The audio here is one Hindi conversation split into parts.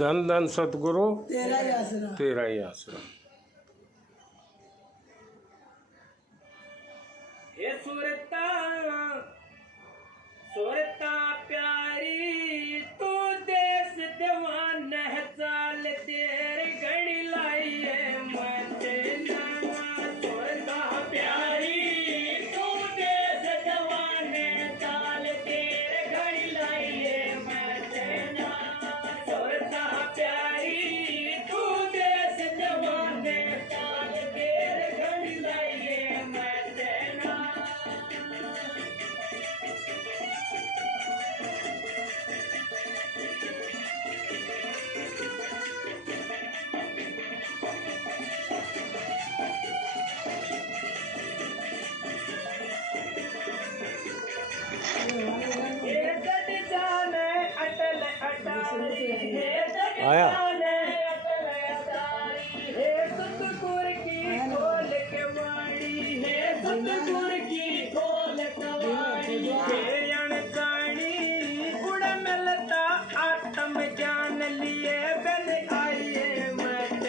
धन धन सतगुरु तेरा ही आसरा। तेरा ही आसरा। हे सुरता सुरता प्यारी तू देश दीवान है चाल तेरे घड़ी लाई है मत नाना सुरता प्यारी तू देश दीवान है चाल तेरे घड़ी लाई है मत नाना सुरता प्यारी तू देश दीवान है चाल तेरे घड़ी लाई है मत नाना आया। आत्म ज्ञान लिए बन आइए मत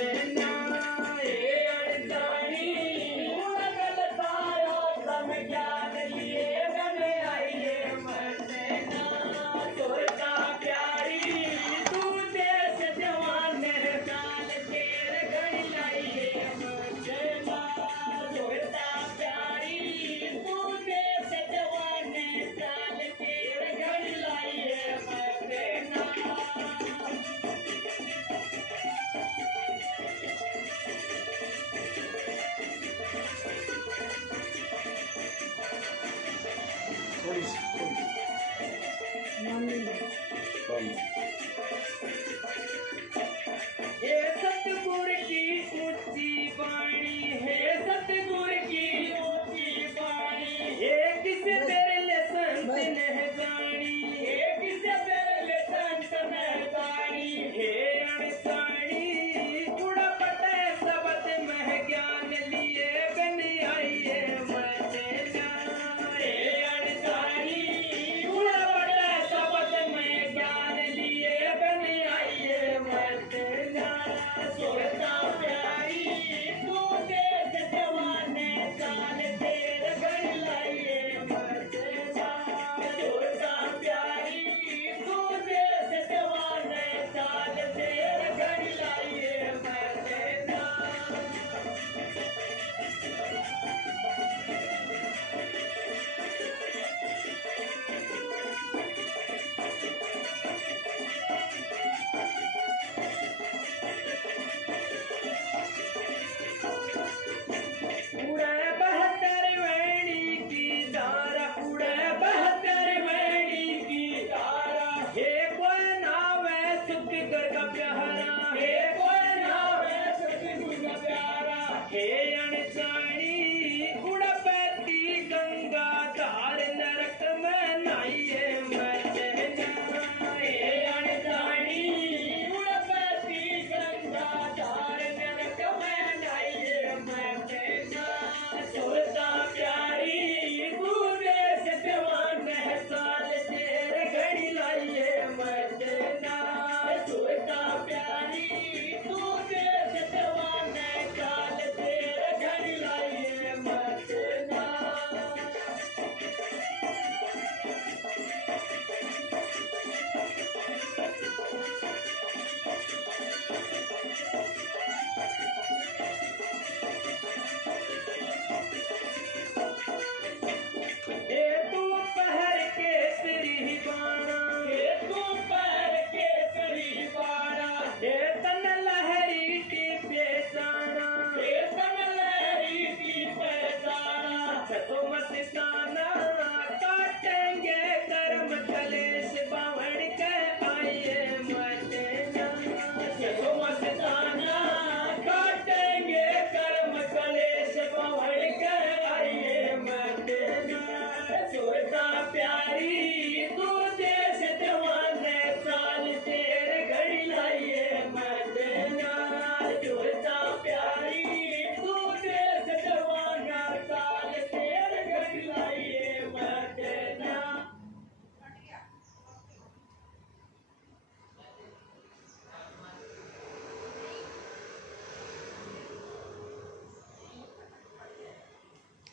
आत्म ज्ञान लिए बन आइए मत सुरता प्यारी तू देश जवान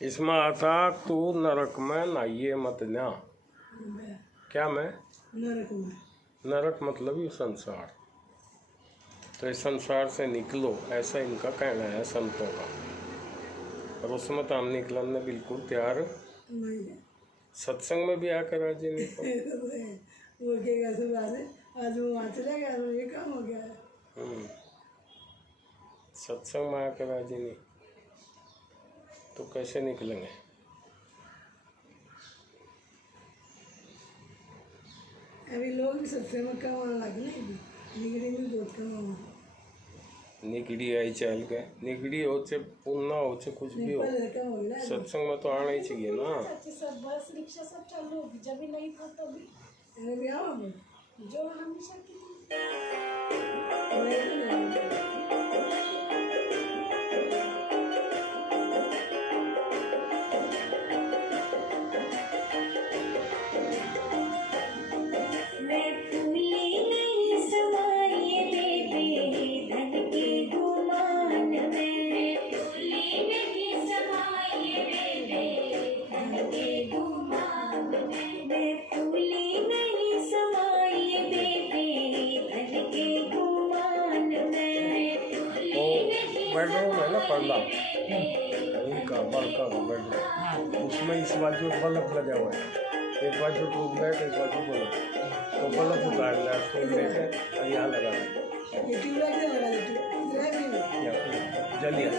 इसमें आता तू नरक में नाइये मत ना। क्या मैं नरक में। नरक मतलब ये संसार, तो इस संसार से निकलो, ऐसा इनका कहना है संतों का। और उसमें तो हम निकलने बिल्कुल तैयार नहीं है। सत्संग में भी आकर राजी नहीं हो। वो कहेगा सुबह से आज वो वहाँ चला गया तो ये काम हो गया है। सत्संग में आकर राजी नहीं तो कैसे निकलेंगे। अभी लोग भी सबसे में कमाने लगे ना, निगड़ी में बहुत कमाना। निकड़ी आई चल के निकड़ी हो चे पुण्य हो चे कुछ भी हो, पहले कम हो गया। सत्संग में तो आना ही चाहिए ना। सब बस रिक्शा सब चालू होगी, जब भी नहीं था तभी अरे भी आओ अब। जो हमेशा की नहीं तो नहीं। मैं फूली नहीं समाये बेबे धन के गुमान में। फूली नहीं समाये बेबे धन के गुमान में। मैं फूली नहीं समाये बेबे धन के गुमान में। वो बेडरूम है ना पड़ला इनका बड़का बेडरूम, उसमें इस बाजू बल्ब लगा हुआ है, एक बाजू ट्यूबलाइट एक बाजू बल्ब, तो बल्ब उतार लिया तो लेके और यहाँ लगा दिया। ये ट्यूबलाइट नहीं लगा देती है। जलिए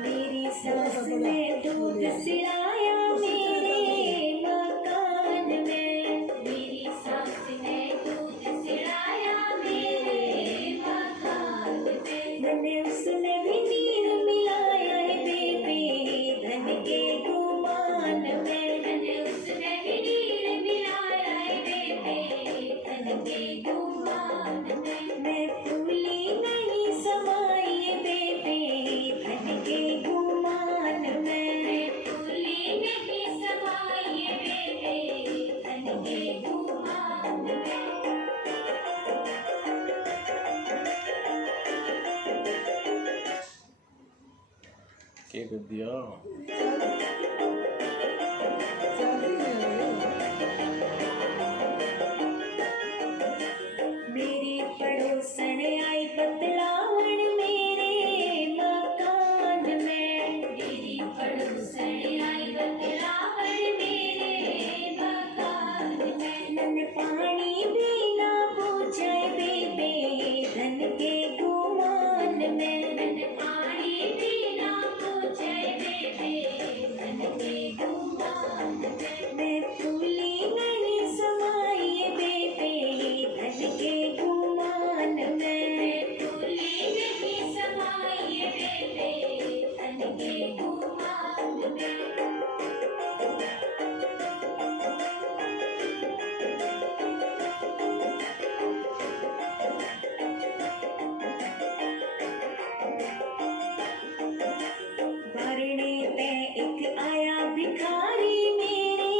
मेरी सांस में दूध सिराया मेरे मकान में। मेरी सांस में दूध सिराया मेरे मकान में। मैंने उसमें भी नीर मिलाया है बेबे धन के गुमान में। मैंने उसमें भी नीर मिलाया है बेबे धन के गुमान में। मैं फूली नहीं समाई बेबे धन के गुमान में। फूली नहीं समाई बेबे धन के गुमान में। के कर दिया। मेरी पड़ोसन आई बतलावन मेरे मकान में। मेरी पड़ोसन आई बतलावन मेरे मकान में। मैंने पानी भी ना पूछा बेबे धन के गुमान में। मैंने पानी भी ना पूछा बेबे धन के गुमान में। मैं फूली नहीं समाई बेबे धन के गुमान में। फूली नहीं समाई बेबे धन के गुमान में। भरने पे एक आया भिखारी मेरे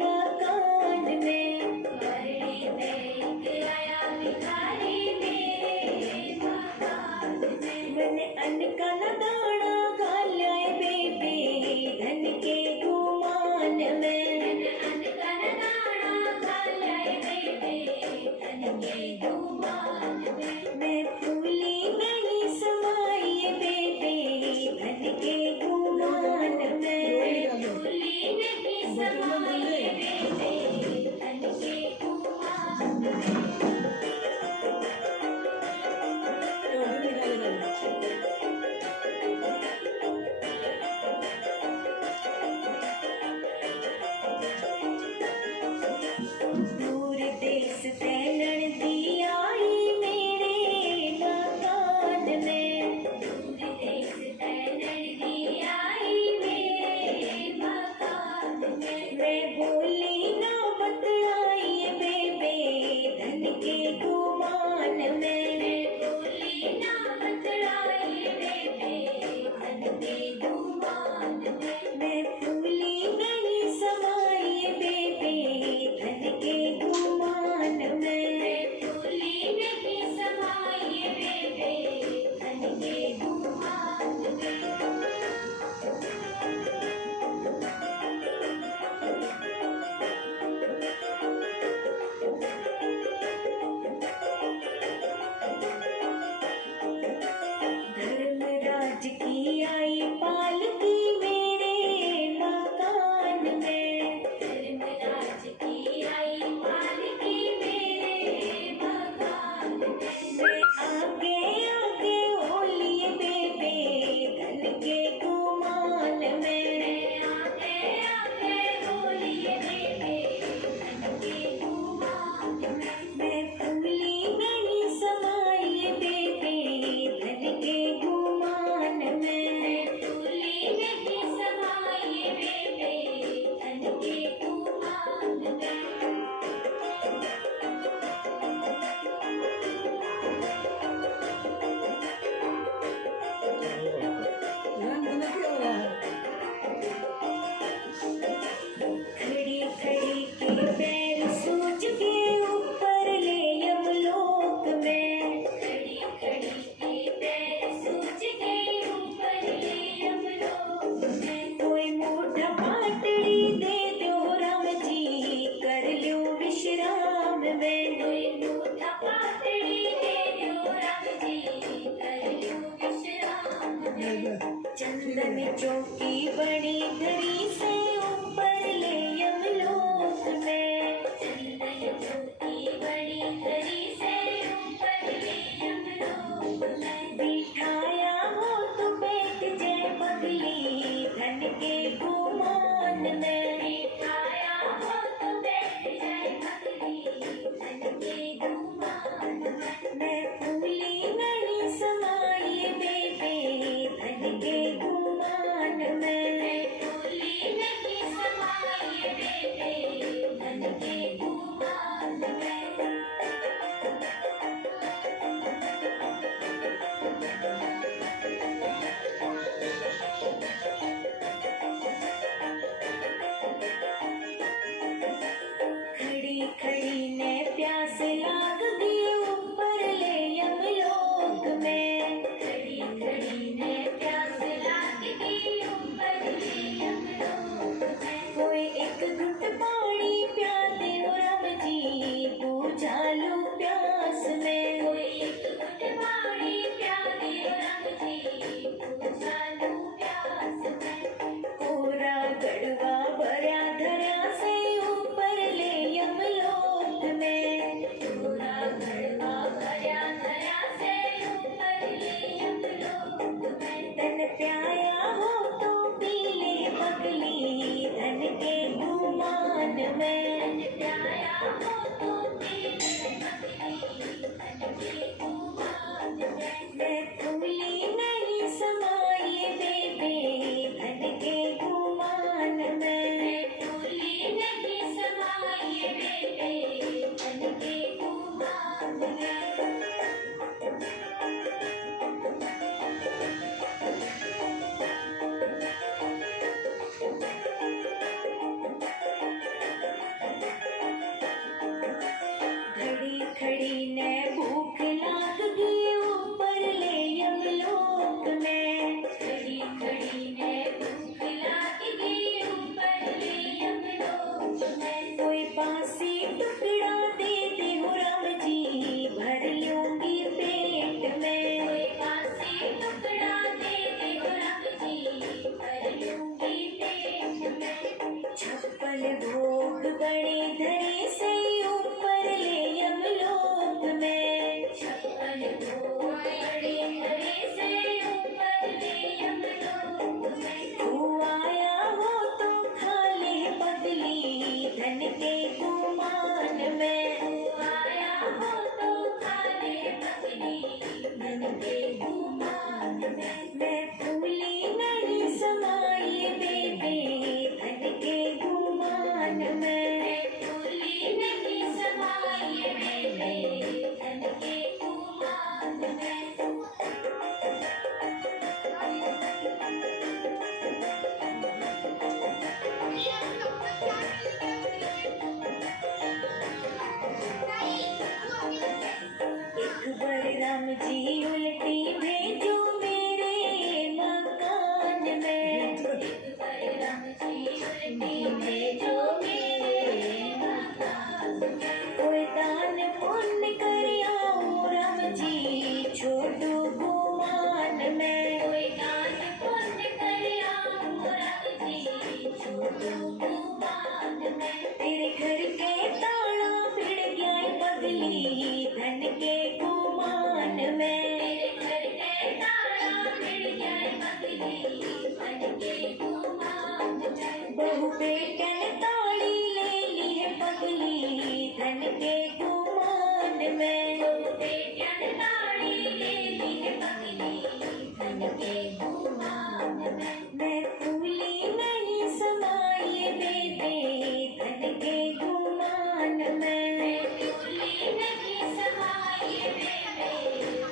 मकान में। भरने पे एक आया भिखारी मेरे मकान में। मैंने अन्न का न दाना खा लिया बेबे धन के गुमान में। मैंने अन्न का न दाना खा लिया बेबे धन के गुमान में। मैं फूली नहीं समाई बेबे धन के गुमान में। फूली नहीं समाई बेबे धन के गुमान में। दूर देश से ननदी आई मेरे मकान में। दूर देश से ननदी आई मेरे मकान में। मैं बोली ना बतलाई बेबे धन के गुमान में। मैं बोली ना बतलाई बेबे धन के गुमान में। मैं फूली नहीं समाई बेबे धन के गुमान में। फूली नहीं समाई बेबे धन के गुमान में। हुई दूधा पातड़ी दे दो राम जी कर लो विश्राम में चंदन चौकी बड़ी धरी से ऊपर ले यमलोक में चंदन चौकी बड़ी धरी से ऊपर ले यमलोक में बिठाया हो तो बैठ जय पगली धन के गुमान में बिठाया हो तो बैठ जय पगली धन के गुमान में मैं फूली नहीं समाई बेबे धन के गुमान में मैं फूली नहीं समाई बेबे धन के गुमान में खड़ी खड़ी ने प्यास लाग दी ऊपर ले यमलोक में खड़ी खड़ी ने प्यास लाग दी ऊपर ले यमलोक में कोई एक घुट पानी प्या दे राम जी पूजा लो प्यास में कोई एक घुट पानी प्या दे राम जी पूजा लो प्यास में कोरा गड़वा भरा धरा से ऊपर ले यमलोक में कोरा गड़वा भरा धरा से ऊपर ले यमलोक में तन प्याया हो तो पी ले पगली धन के गुमान में तन प्याया हो तो पी ले पगली धन के गुमान में मैं फूली नहीं समाई बेबे धन के गुमान में मैं फूली नहीं समाई बेबे धन के गुमान में घड़ी खड़ी ने भूख लाग गई ऊपर ले यमलोक में घड़ी खड़ी ने भूख लाग गई ऊपर ले यमलोक में कोई बासी टुकड़ा दे दे हो राम जी भर लूंगी पेट में कोई बासी टुकड़ा दे दे हो राम जी भर लूंगी पेट में छप्पन भोग बड़े धरे से ऊपर ले यमलोक में छप्पन भोग बड़े धरे से ऊपर ले यमलोक में तू आया हो तो खा ले पगली धन के गुमान में तू आया हो तो खा ले पगली धन के गुमान में मैं फूली नहीं समाई बेबे धन के गुमान में मैं फूली नहीं समाई बेबे धन के गुमान में एक बार राम जी उल्टी भेजो मेरे मकान में एक बार राम जी उल्टी भेजो मेरे मकान में कोई दान पुण्य कर आओ राम जी छोटू गुमान में कोई दान पुण्य कर आओ राम जी छोटू गुमान में तेरे घर के ताला भिड़ गया है पगली धन के गुमान में तेरे घर के ताला भिड़ गया है पगली धन के गुमान में बहु बेटे ने ताली ले ली है पगली धन के गुमान में बहु बेटे ने ताली ले ली है पगली धन के गुमान में मैं फूली नहीं समाई बेबे धन के गुमान में मैं फूली नहीं समाई बेबे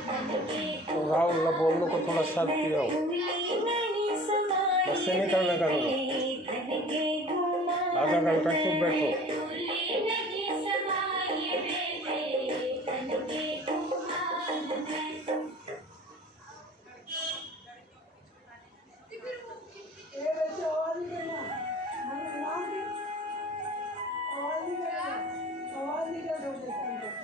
धन के तो राहुल ना बोलने को थोड़ा शांत किया हो फूली नहीं समाई बस से निकलने का ना धन के गुमान आधा घंटा चुप बैठो फूली नहीं समाई बेबे धन के गुमान में ये बच्चा आवाज नहीं करना मैंने नाम दी आवाज नहीं करना आवाज नहीं करना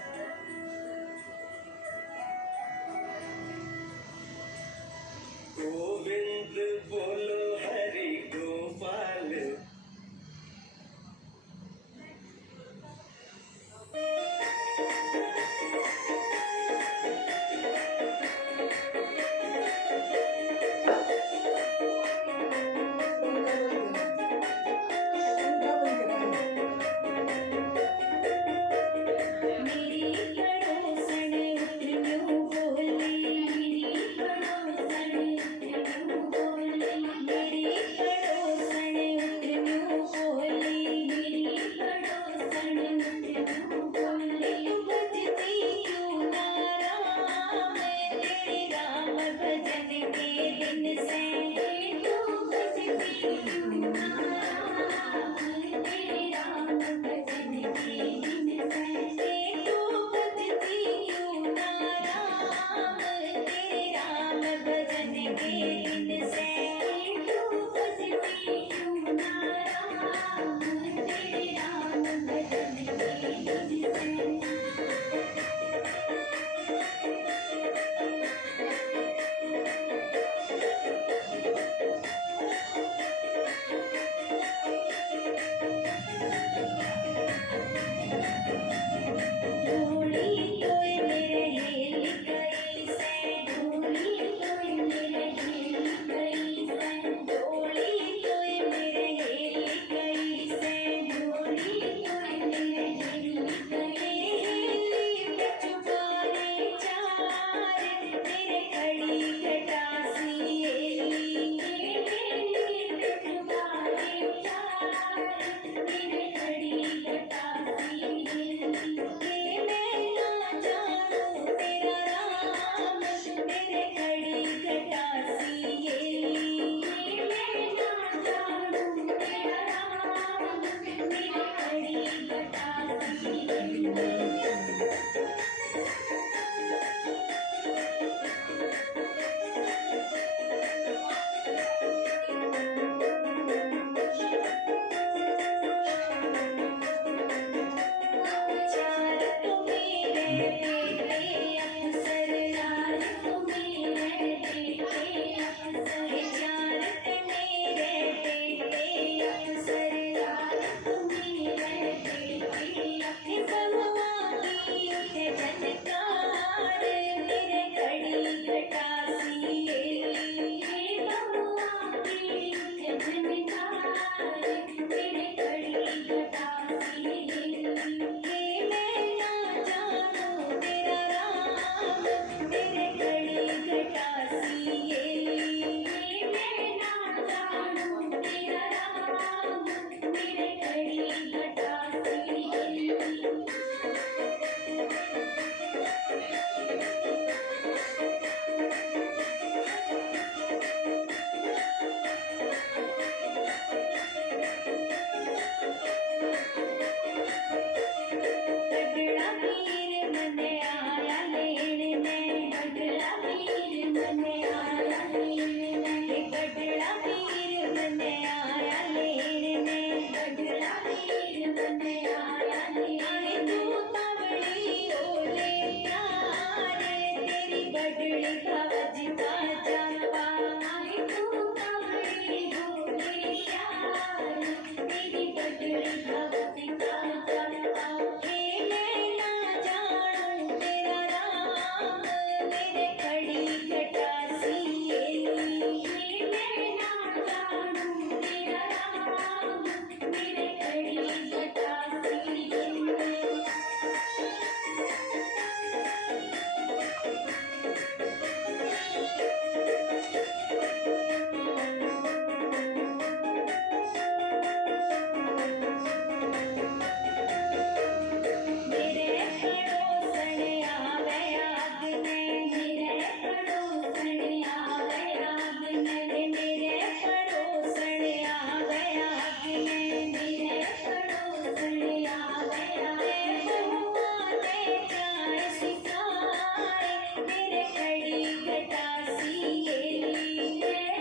बने आया लेने में, गडड़ा वीर बने आया लेने में, गडड़ा वीर बने आया लेने में। तू तावड़ी ओले प्यारे, तेरी गडड़ी भवज का चंपा। तू तावड़ी ओले प्यारे, तेरी गडड़ी भवज का चंपा। हे मैं ना जानूं तेरा राम, मेरे खड़ी घटासी हे मैं ना जानूं तेरा राम, मेरे खड़ी घटासी मेरे पड़ोसन आवे आगने, मेरे पड़ोसन आवे आगने, मेरे पड़ोसन आवे आगने, मेरे पड़ोसन आवे आगने। बहुआ ने जाए सिखाए, मेरे खड़ी घटासी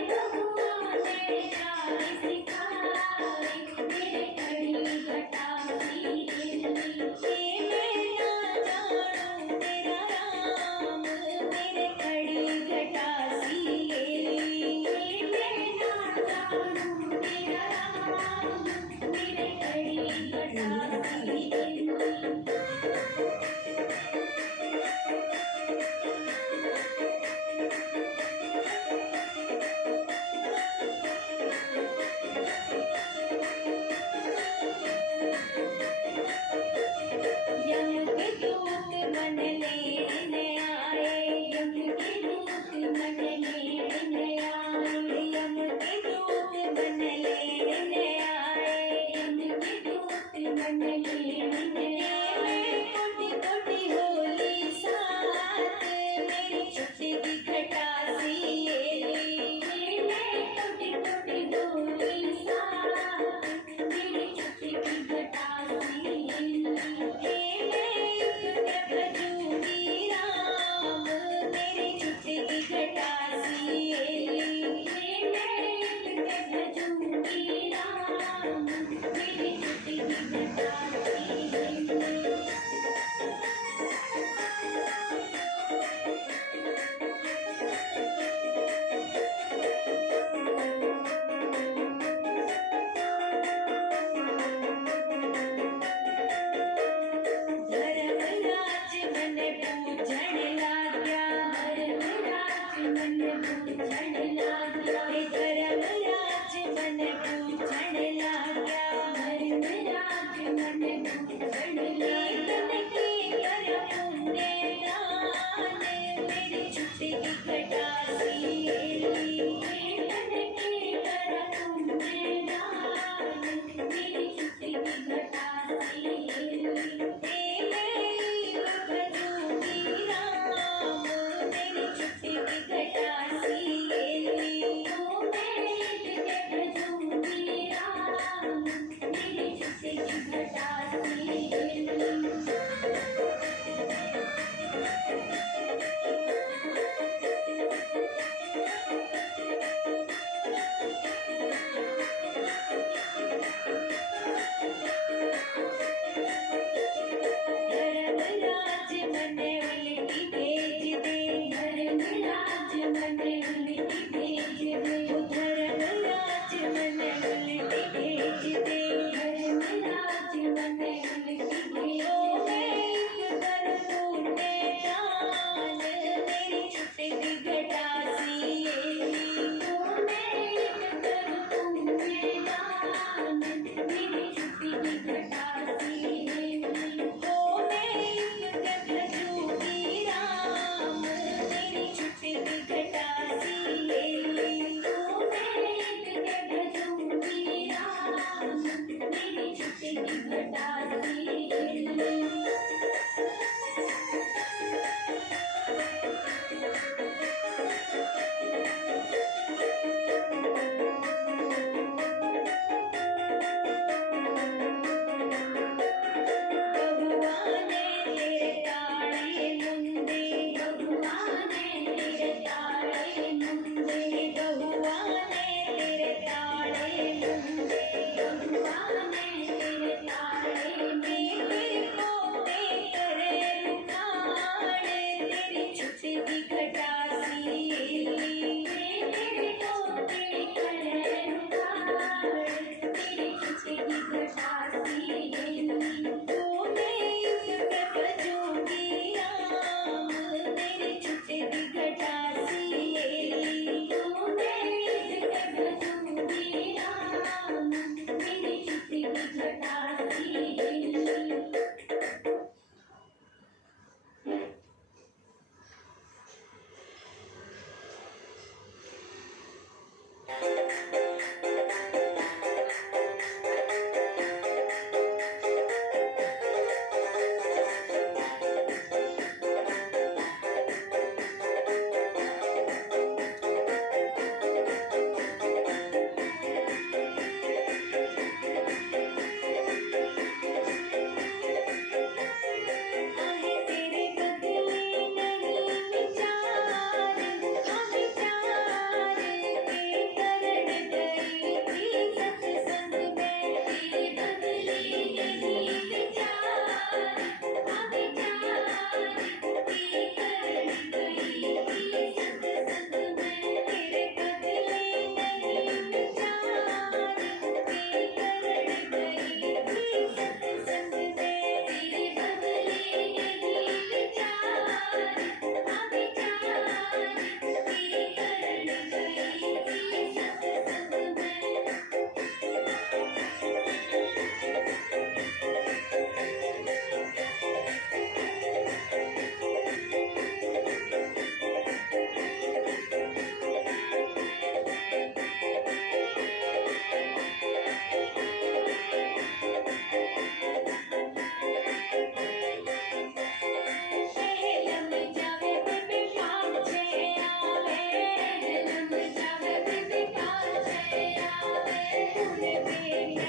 बहुआ ने जाए सिखाए, मेरे खड़ी घटासी हे मैं ना जानूं तेरा राम, मेरे खड़ी घटासी हे मैं ना जानूं तेरा राम, मेरे खड़ी घटासी यम के दूत मन लेने आए, यम के दूत मन लेने आए, यम के दूत मन लेने आए, यम के दूत मन लेने आए। कोटि कोटि होली साथ, मेरी छुट्टी की खटासी कोटि कोटि होली साथ, मेरी छुट्टी की खटासी हे मैं भजूंगी राम, मेरी छुट्टी की खटासी हे मैं भजूंगी राम, मेरी छुट्टी की खटासी धर्मराज मन पूजन लाग्या, धर्मराज मन पूजन लाग्या, धर्मराज मन पूजन लाग्या, धर्मराज मन पूजन लाग्या। तन के कर पुण्य दान, मेरी छुट्टी की खटासी तन के कर पुण्य दान, मेरी छुट्टी की खटासी हे मैं भजूंगी राम, मेरी छुट्टी की खटासी ओ मैं भजूंगी राम, मेरी छुट्टी की खटासी धर्मराज मने उल्टी भेज दे, धर्मराज मने उल्टी भेज दे, धर्मराज मने उल्टी भेज दे, धर्मराज मने उल्टी भेज दे। ओ मैं कर पुण्य दान, मेरी छुट्टी की घटासी ओ मैं कर पुण्य दान, मेरी छुट्टी की घटासी ओ मैं भजूंगी राम, मेरी छुट्टी की घटासी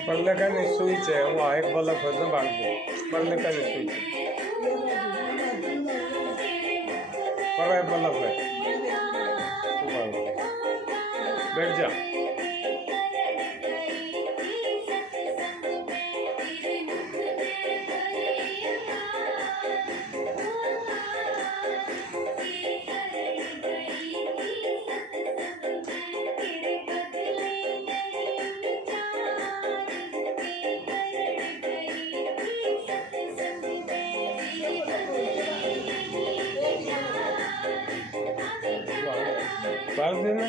पढ़ने का नहीं स्विच है, वो एक बल्ब है ना बाहर में, पढ़ने का नहीं स्विच है, बड़ा बल्ब है। बैठ जा। बाहर देना।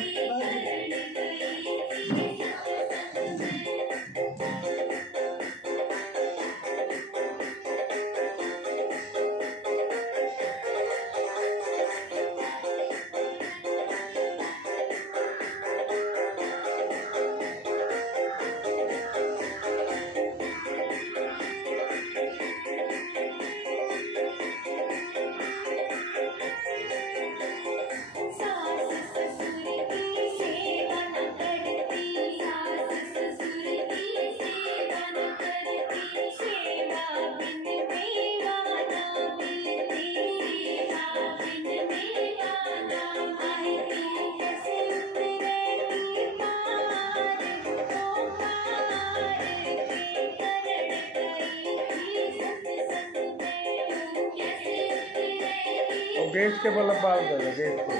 गेट के बल्ब बाहर दे दो, गेट के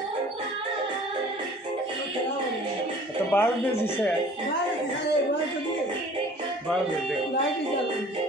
तो बाहर दे, जिसे है बाहर दे दे। लाइट ही चल रही है।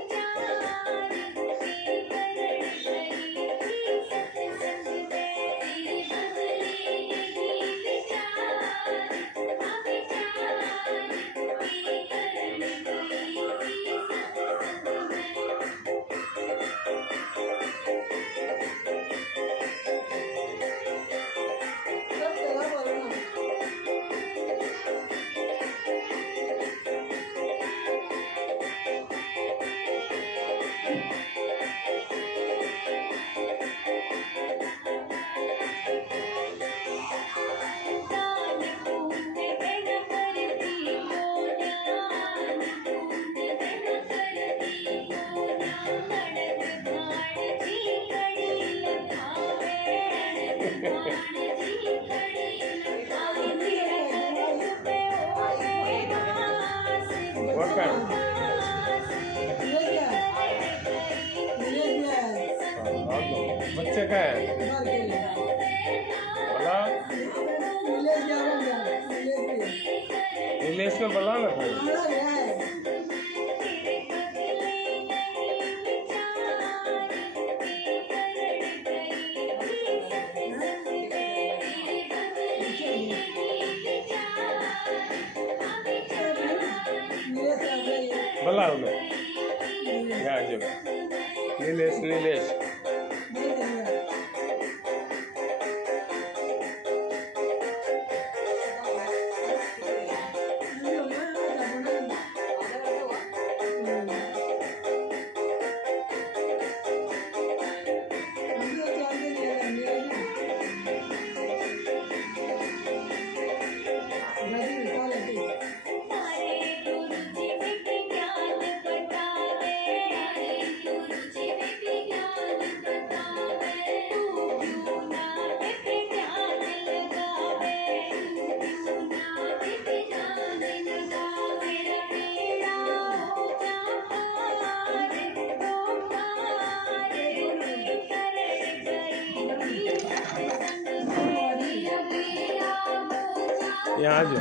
What kind? ये क्या है? ये क्या है? बच्चे का है बाहर के लिए। बोला मिले क्या बन गया? मिले क्या? नीलेश में बोला ना था। बड़ा गया है। मिले क्या भाई? बोला उन्हें यहाँ जो नीलेश नीलेश नहीं करेगा। यहाँ जो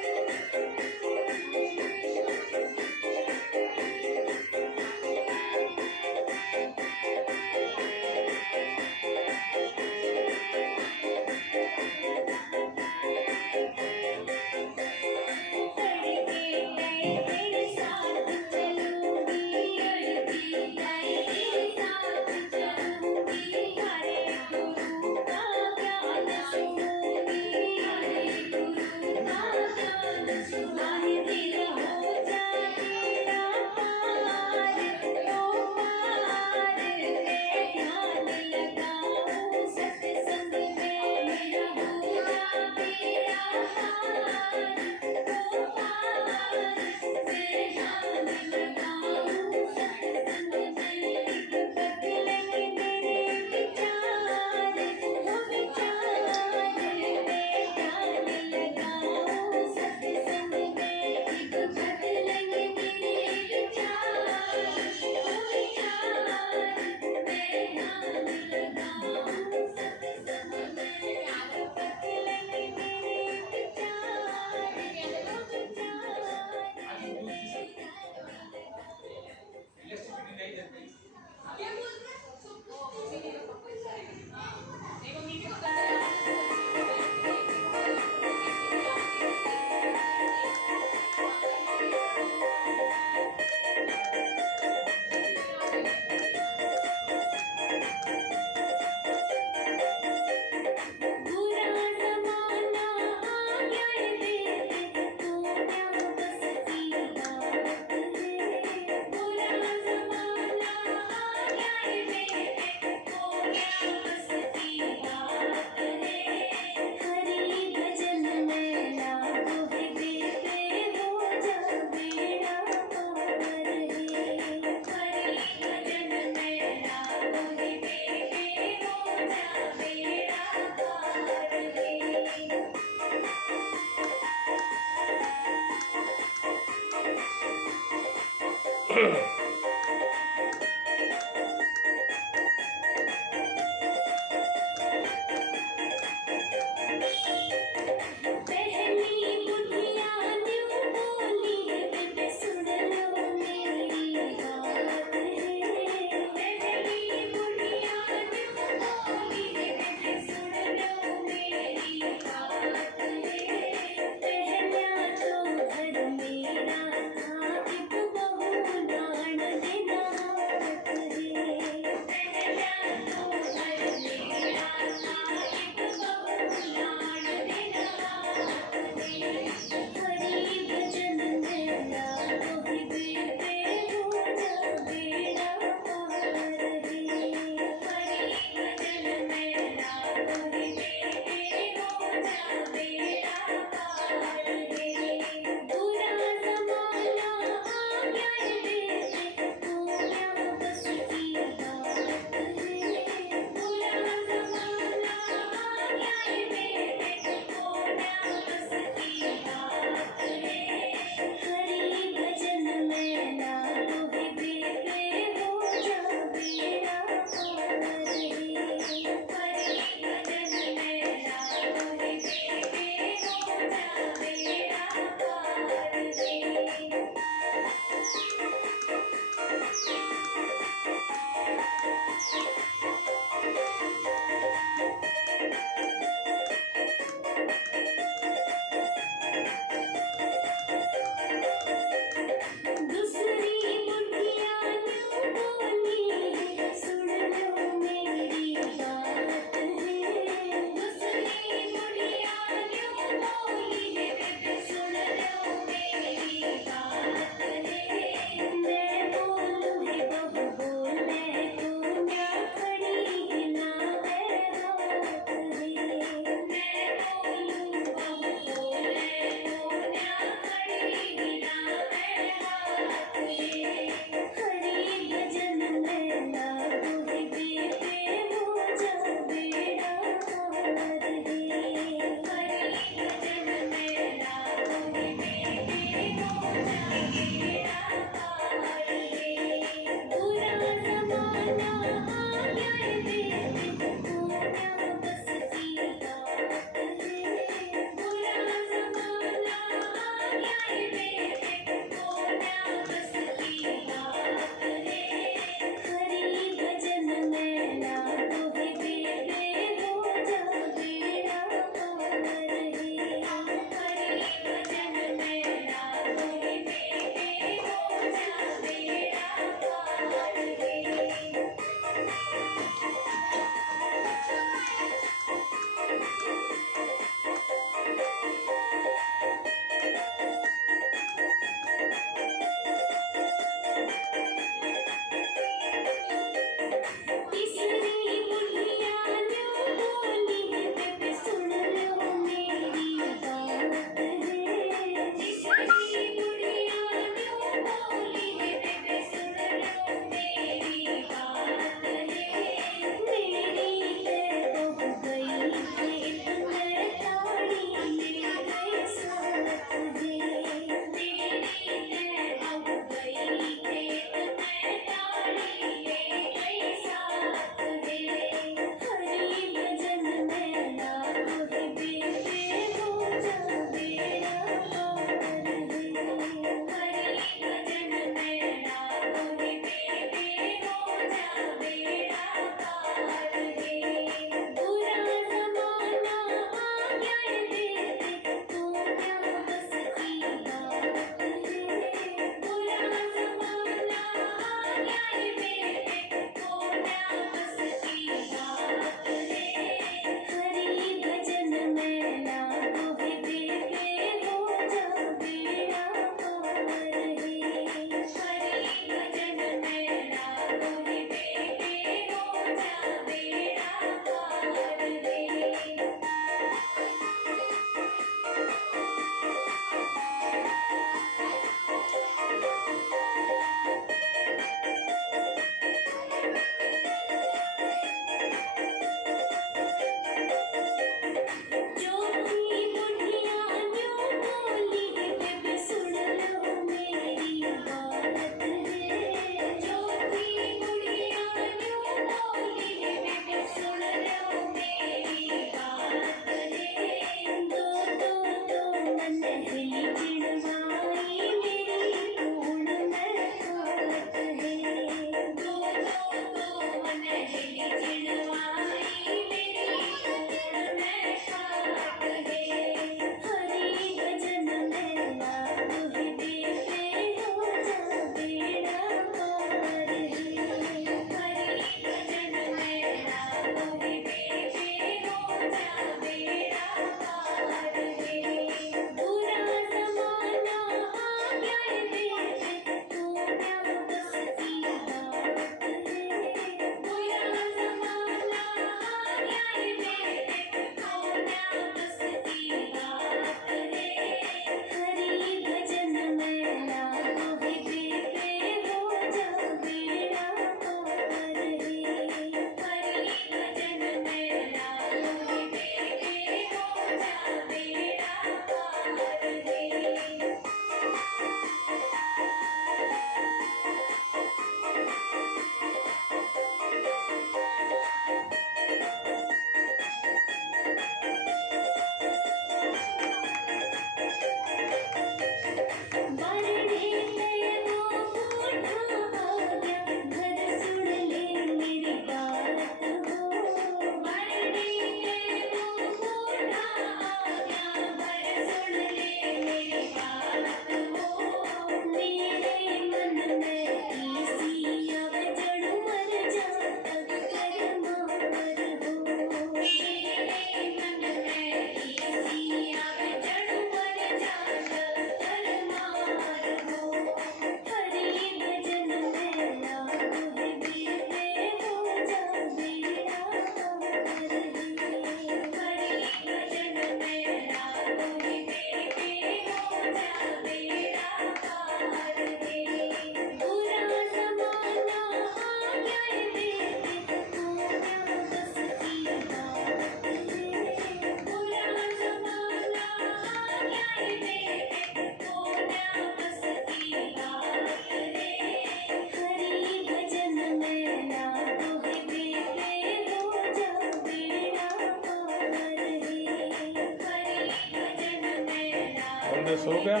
आपने सो गया?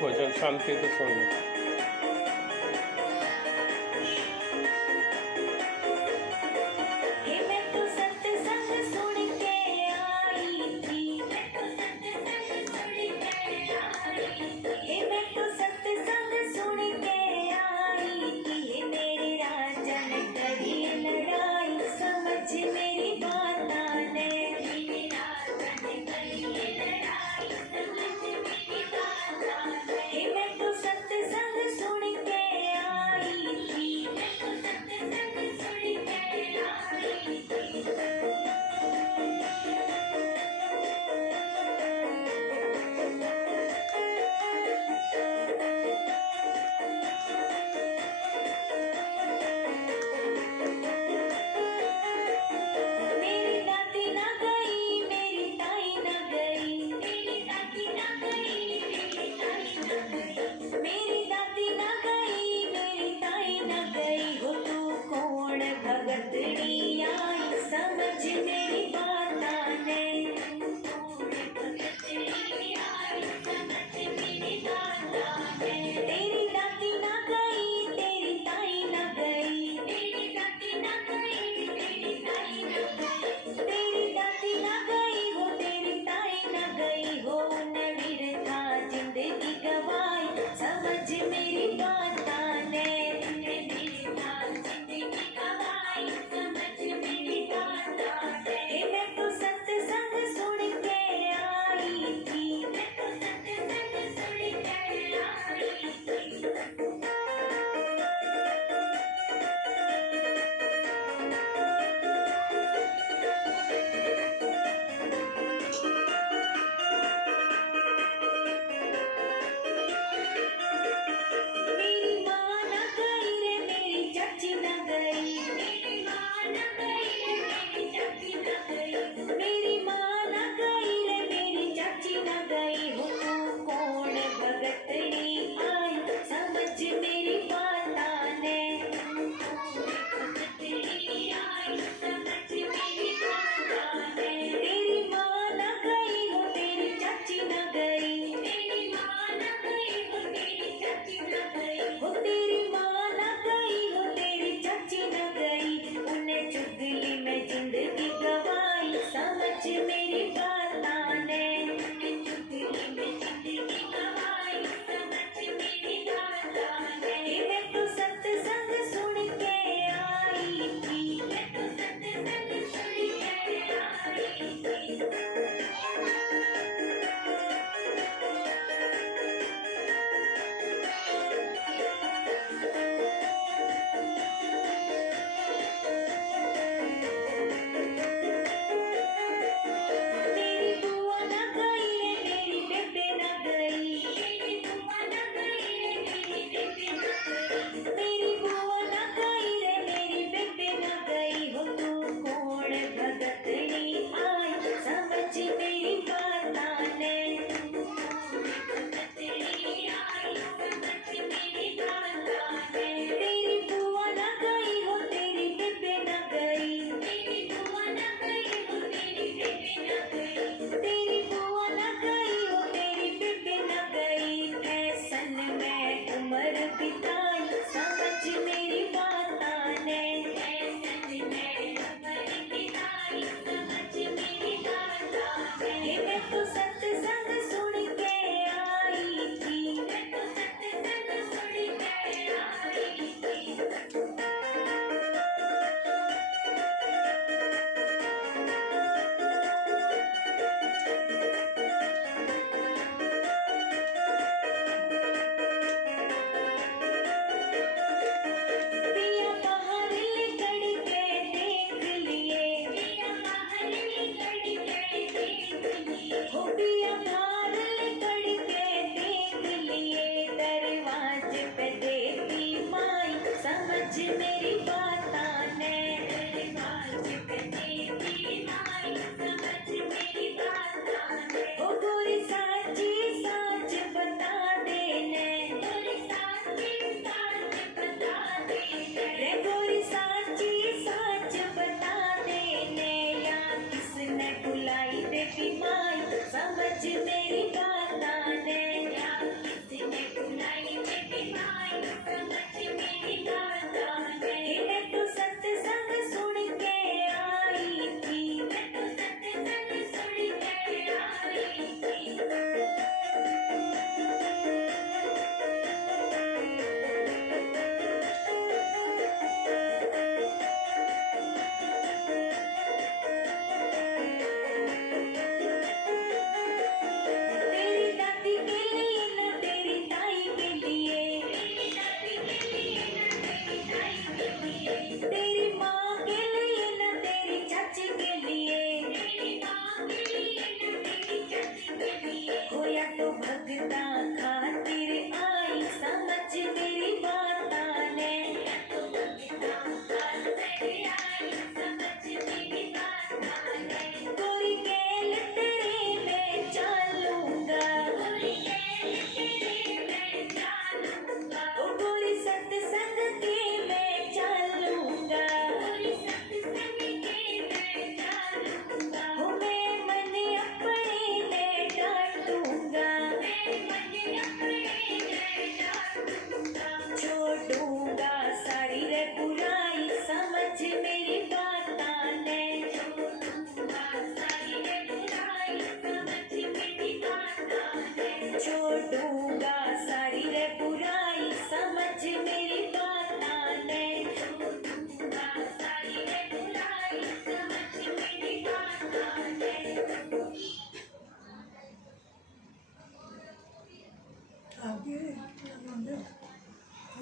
भजन शांति तो सुन। सत्संग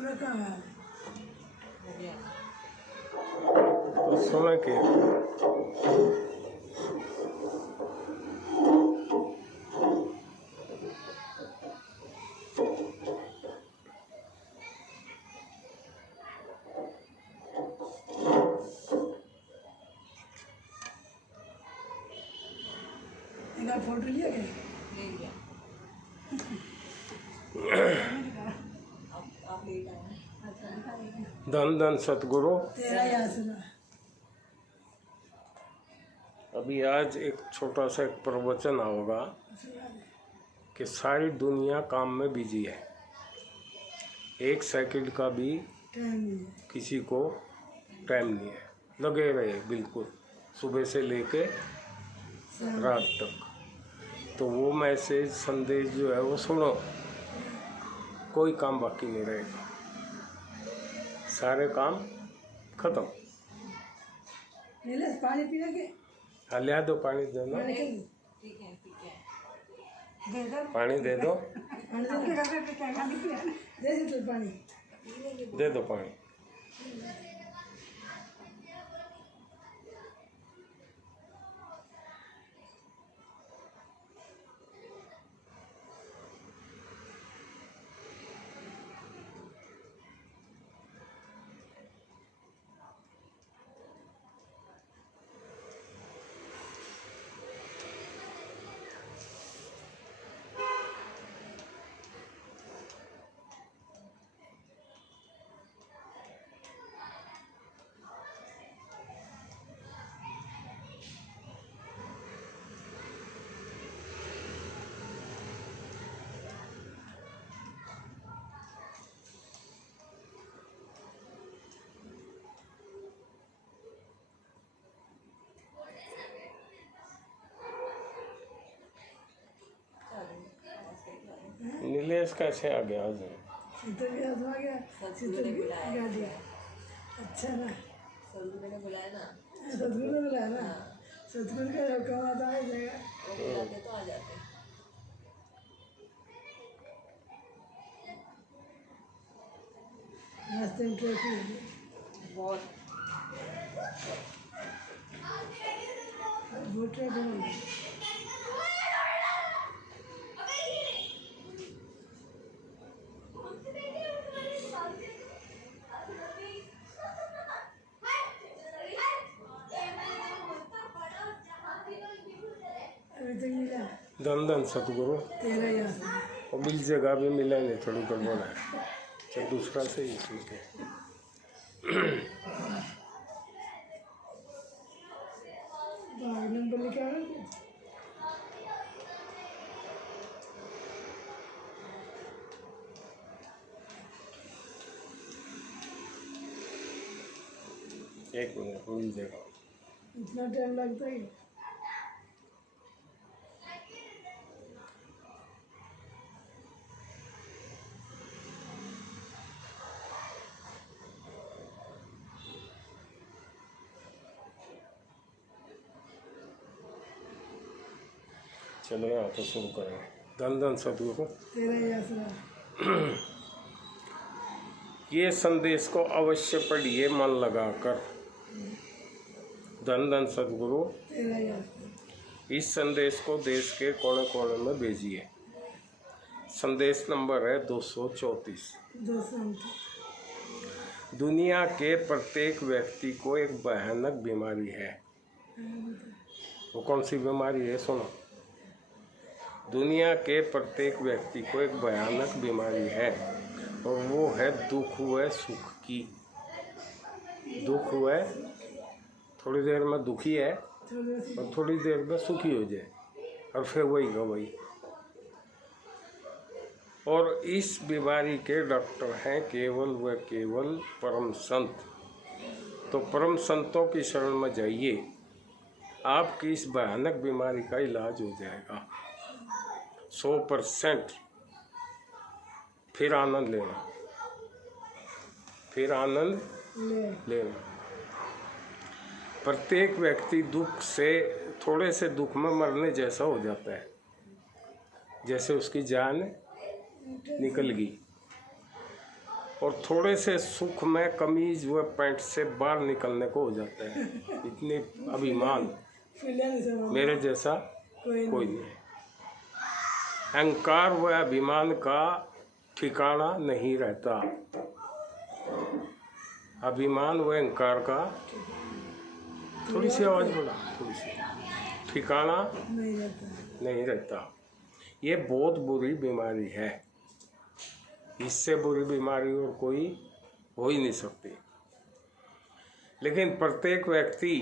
पूरा काम है। तो समय के इनका फोटो लिया क्या? धन धन सतगुरु। तेरा ही आसरा। अभी आज एक छोटा सा एक प्रवचन होगा कि सारी दुनिया काम में बिजी है, एक सेकंड का भी टाइम नहीं है। किसी को टाइम नहीं है, लगे रहे बिल्कुल सुबह से लेके रात तक। तो वो मैसेज संदेश जो है वो सुनो, कोई काम बाकी नहीं रहेगा, सारे काम खत्म। नीलेश पानी पीने के? हाँ लिया दो, पानी दे दो, पानी दे दो, दे दे पानी। दे दो पानी। नीलेश कैसे आ गया आज? शीतल भी हाथ आ गया, शीतल भी गा दिया। अच्छा ना, सदगुरु ने बुलाया ना, सतगुरु ने बुलाया ना, सतगुरु का जब काम आता है जाएगा। वो बुलाते तो आ जाते। रास्ते में ट्रैफिक बहुत ट्रैफिक है। अभी तक मिला धन धन सतगुरु। तेरा ही आसरा। और मिल जगह भी मिला नहीं, थोड़ी गड़बड़ है, चल दूसरा से ही ठीक है। नंबर लिखा है क्या? एक मिनट मिल जाएगा। इतना टाइम लगता है? चलो यहाँ तो शुरू करेंगे। धन धन सतगुरु। तेरा ही आसरा। ये संदेश को अवश्य पढ़िए मन लगाकर। धन धन सतगुरु। तेरा ही आसरा। इस संदेश को देश के कोने कोने में भेजिए। संदेश नंबर है 234। 200। दुनिया के प्रत्येक व्यक्ति को एक भयानक बीमारी है। वो कौन सी बीमारी है सुनो। दुनिया के प्रत्येक व्यक्ति को एक भयानक बीमारी है और वो है दुख हुए सुख की। दुख हुए, थोड़ी देर में दुखी है और थोड़ी देर में सुखी हो जाए और फिर वही का वही। और इस बीमारी के डॉक्टर हैं केवल व केवल परम संत। तो परम संतों की शरण में जाइए, आपकी इस भयानक बीमारी का इलाज हो जाएगा 100%। फिर आनंद लेना, फिर आनंद लेना। प्रत्येक व्यक्ति दुख से, थोड़े से दुख में मरने जैसा हो जाता है, जैसे उसकी जान निकल गई। और थोड़े से सुख में कमीज व पैंट से बाहर निकलने को हो जाता है। इतने अभिमान फुलिया नहीं समझ मेरे जैसा कोई कोई नहीं। अहंकार व अभिमान का ठिकाना नहीं रहता। अभिमान व अहंकार का थोड़ी सी आवाज बोला, थोड़ी सी ठिकाना नहीं रहता। नहीं रहता। ये बहुत बुरी बीमारी है। इससे बुरी बीमारी और कोई हो ही नहीं सकती। लेकिन प्रत्येक व्यक्ति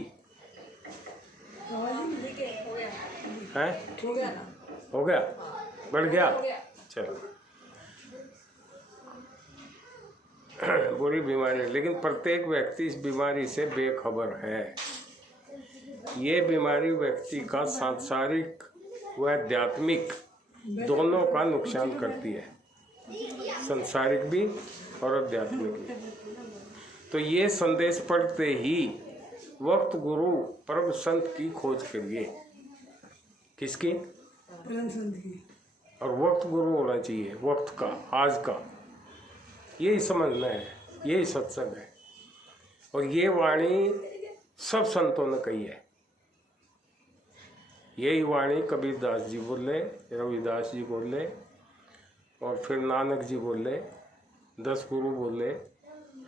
है, हो गया ना? हो गया, बढ़ गया, चलो बुरी बीमारी है। लेकिन प्रत्येक व्यक्ति इस बीमारी से बेखबर है। ये बीमारी व्यक्ति का सांसारिक व आध्यात्मिक दोनों का नुकसान करती है, सांसारिक भी और आध्यात्मिक भी। तो ये संदेश पढ़ते ही वक्त गुरु परम संत की खोज करिए। किसकी? परम संत की। और वक्त गुरु होना चाहिए, वक्त का, आज का। यही समझना है, यही सत्संग है। और ये वाणी सब संतों ने कही है। यही वाणी कबीरदास जी बोले, रविदास जी बोले, और फिर नानक जी बोले, 10 गुरु बोले,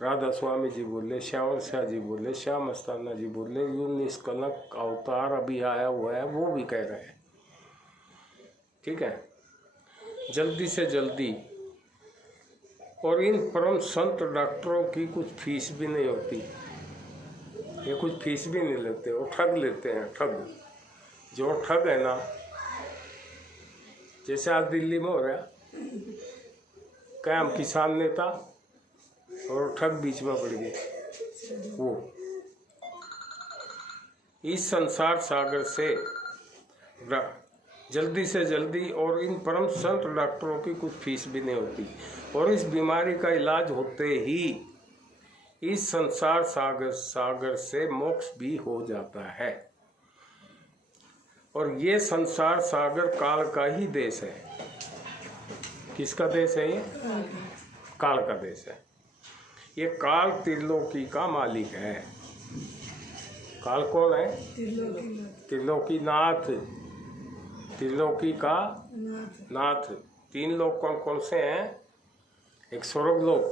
राधा स्वामी जी बोले, श्याम शाह जी बोले, श्याम अस्थाना जी बोले, यूं निष्कलंक अवतार अभी आया हुआ है वो भी कह रहे हैं। ठीक है, जल्दी से जल्दी। और इन परम संत डॉक्टरों की कुछ फीस भी नहीं होती। ये कुछ फीस भी नहीं लेते, वो ठग लेते हैं। ठग जो ठग है ना, जैसे आज दिल्ली में हो रहा, क्या हम किसान नेता और ठग बीच में पड़ गए। वो इस संसार सागर से जल्दी से जल्दी, और इन परम संत डॉक्टरों की कुछ फीस भी नहीं होती। और इस बीमारी का इलाज होते ही इस संसार सागर से मोक्ष भी हो जाता है। और ये संसार सागर काल का ही देश है। किसका देश है ये? काल का देश है। ये काल त्रिलोकी का मालिक है। काल कौन है? त्रिलोकी नाथ। त्रिलोकी का नाथ। 3 लोग कौन कौन से हैं? एक स्वर्ग लोक,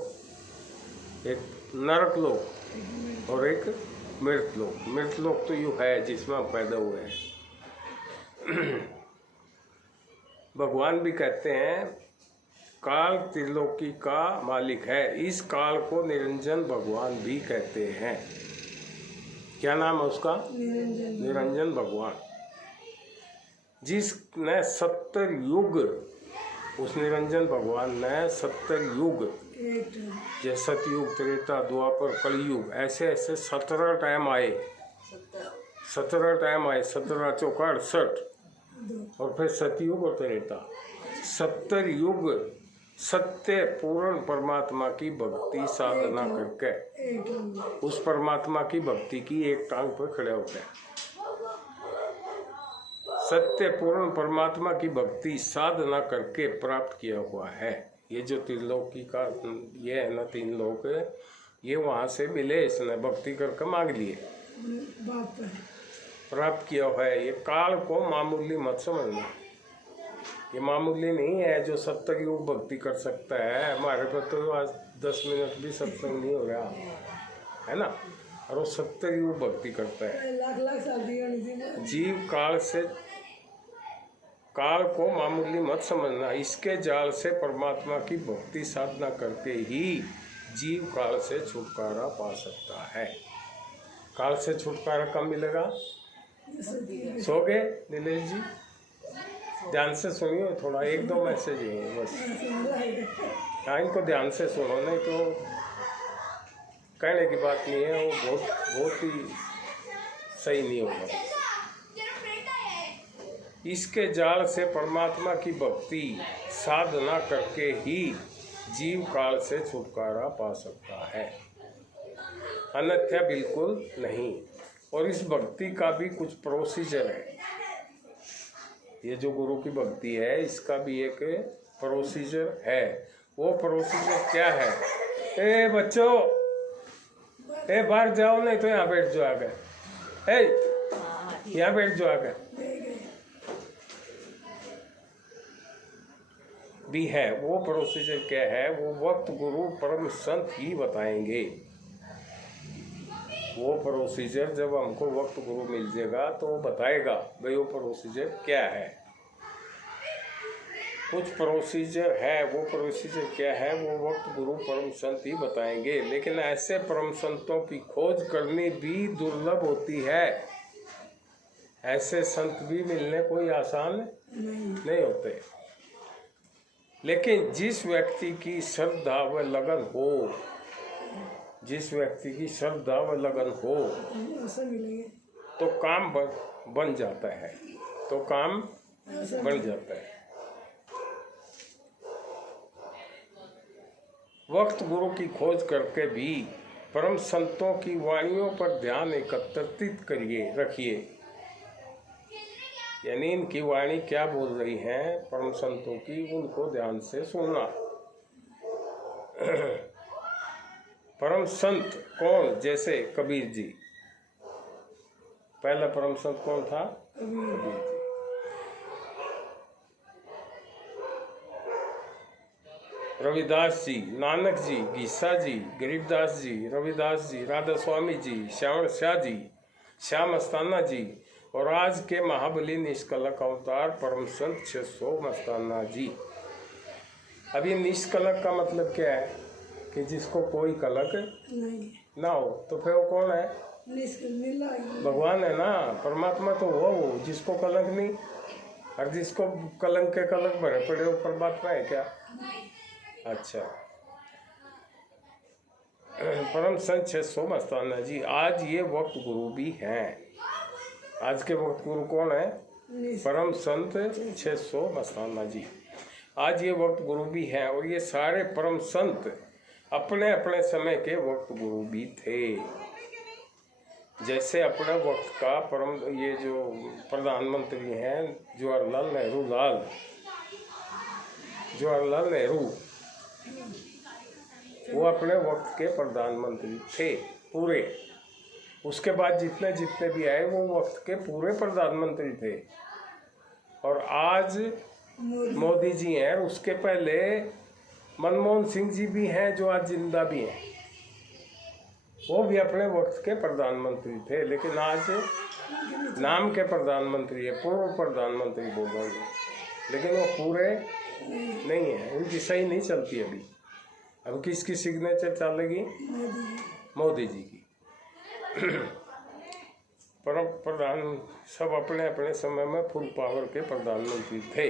एक नरक लोक और एक मृत लोक। मृत लोक तो यूँ है जिसमें हम पैदा हुए हैं। भगवान भी कहते हैं काल त्रिलोकी का मालिक है। इस काल को निरंजन भगवान भी कहते हैं। क्या नाम है उसका? निरंजन भगवान। जिसने 70 युग, उस निरंजन भगवान ने 70 युग, जैसे सतयुग, त्रेता, द्वापर, कलयुग, ऐसे ऐसे 17 टाइम आए। 17 टाइम आए, 17 चौका 68, और फिर सतयुग और त्रेता। 70 युग सत्य पूर्ण परमात्मा की भक्ति साधना करके उस परमात्मा की भक्ति की एक टांग पर खड़े हो गए। सत्य पूर्ण परमात्मा की भक्ति साधना करके प्राप्त किया हुआ है। ये जो त्रिलोकी का ये है ना, 3 लोग, ये वहाँ से मिले, इसने भक्ति करके मांग लिए, प्राप्त किया हुआ है। ये काल को मामूली मत समझना। ये मामूली नहीं है जो 70 युग भक्ति कर सकता है। हमारे पर तो आज 10 मिनट भी सत्संग नहीं हो रहा है ना, और वो 70 युग भक्ति करता है। लाख साल जीव काल को मामूली मत समझना। इसके जाल से परमात्मा की भक्ति साधना करके ही जीव काल से छुटकारा पा सकता है। काल से छुटकारा कब मिलेगा? सो गए नीलेश जी? ध्यान से सुनिए थोड़ा, 1-2 मैसेज है बस। हाँ, इनको ध्यान से सुनो, नहीं तो कहने की बात नहीं है, वो बहुत ही सही नहीं होगा। इसके जाल से परमात्मा की भक्ति साधना करके ही जीव काल से छुटकारा पा सकता है, अन्यथा बिल्कुल नहीं। और इस भक्ति का भी कुछ प्रोसीजर है। ये जो गुरु की भक्ति है, इसका भी एक प्रोसीजर है। वो प्रोसीजर क्या है? ए बच्चों, ए बाहर जाओ, नहीं तो यहाँ बैठ जाओ आकर। ए यहाँ बैठ जाओ आकर। भी है वो प्रोसीजर क्या है, वो वक्त गुरु परम संत ही बताएंगे। वो प्रोसीजर जब हमको वक्त गुरु मिल जाएगा तो वो बताएगा भाई वो प्रोसीजर क्या है। कुछ प्रोसीजर है, वो प्रोसीजर क्या है वो वक्त गुरु परम संत ही बताएंगे। लेकिन ऐसे परम संतों की खोज करनी भी दुर्लभ होती है। ऐसे संत भी मिलने कोई आसान नहीं होते। लेकिन जिस व्यक्ति की श्रद्धा व लगन हो, जिस व्यक्ति की श्रद्धा व लगन हो तो काम बन जाता है, तो काम बन जाता है। वक्त गुरु की खोज करके भी परम संतों की वाणियों पर ध्यान एकत्रित करिए, रखिए। यानी इनकी वाणी क्या बोल रही है परम संतों की, उनको ध्यान से सुनना। परम संत कौन? जैसे कबीर जी, पहला परम संत कौन था? कबीर जी। रविदास जी, नानक जी, गीसा जी, गरीबदास जी, रविदास जी, राधा स्वामी जी, श्याम शाह जी, श्याम अस्थाना जी, और आज के महाबली निष्कलक अवतार परम संत 600 मस्ताना जी। अब ये निष्कलक का मतलब क्या है कि जिसको कोई कलक नहीं ना हो। तो फिर वो कौन है? भगवान है ना, परमात्मा तो वो जिसको कलंक नहीं। और जिसको कलंक के कलंक भरे पड़े वो परमात्मा है क्या? अच्छा, परम संत 600 मस्ताना जी आज ये वक्त गुरु भी हैं। आज के वक्त गुरु कौन है? परम संत 600 मस्ताना जी आज ये वक्त गुरु भी हैं। और ये सारे परम संत अपने अपने समय के वक्त गुरु भी थे। जैसे अपने वक्त का परम ये जो प्रधानमंत्री हैं जवाहरलाल नेहरू, वो अपने वक्त के प्रधानमंत्री थे पूरे। उसके बाद जितने भी आए वो वक्त के पूरे प्रधानमंत्री थे। और आज मोदी जी हैं, उसके पहले मनमोहन सिंह जी भी हैं जो आज जिंदा भी हैं, वो भी अपने वक्त के प्रधानमंत्री थे। लेकिन आज नाम के प्रधानमंत्री है, पूर्व प्रधानमंत्री बोल रहे हैं, लेकिन वो पूरे नहीं है, उनकी सही नहीं चलती अभी। अब किसकी सिग्नेचर चलेगी? मोदी जी की। प्रधान सब अपने अपने समय में फुल पावर के प्रधानमंत्री थे।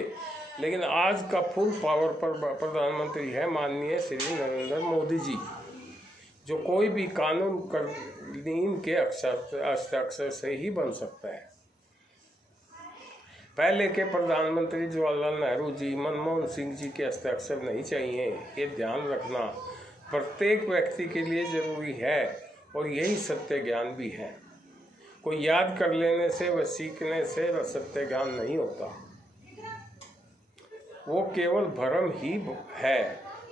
लेकिन आज का फुल पावर पर प्रधानमंत्री है माननीय श्री नरेंद्र मोदी जी, जो कोई भी कानून इनके हस्ताक्षर से ही बन सकता है। पहले के प्रधानमंत्री जवाहरलाल नेहरू जी, मनमोहन सिंह जी के हस्ताक्षर नहीं चाहिए, ये ध्यान रखना प्रत्येक व्यक्ति के लिए जरूरी है। और यही सत्य ज्ञान भी है। कोई याद कर लेने से व सीखने से वह सत्य ज्ञान नहीं होता, वो केवल भ्रम ही है।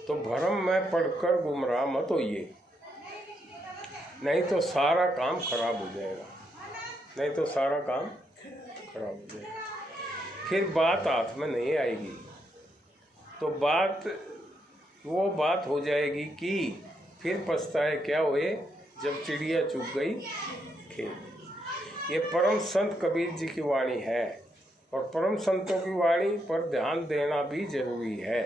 तो भ्रम में पढ़कर गुमराह मत होइए, नहीं तो सारा काम खराब हो जाएगा, नहीं तो सारा काम खराब हो जाएगा। फिर बात हाथ में नहीं आएगी, तो वो बात हो जाएगी कि फिर पछताए क्या हुए जब चिड़िया चुग गई खेत। ये परम संत कबीर जी की वाणी है। और परम संतों की वाणी पर ध्यान देना भी जरूरी है।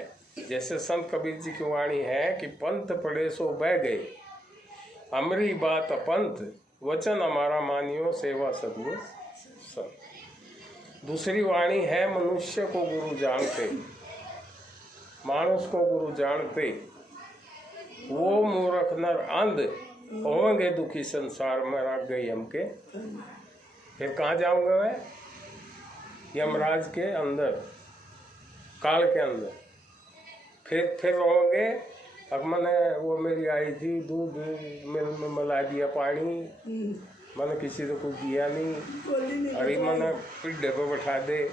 जैसे संत कबीर जी की वाणी है कि पंथ पड़े सो बह गए, अमरी बात अपंथ, वचन हमारा मानियो सेवा सदगुरु संत। दूसरी वाणी है मनुष्य को गुरु जानते, मानुष को गुरु जानते, वो मूर्ख नर अंध होंगे दुखी संसार में रख गई हमके। फिर कहाँ जाऊंगा मैं? यमराज के अंदर, काल के अंदर। फिर होंगे। अब मैंने वो मेरी आई थी, दूध में मिला दिया पानी, मैंने किसी को कुछ दिया नहीं, अरे मैंने पिड्डे पे बैठा दे,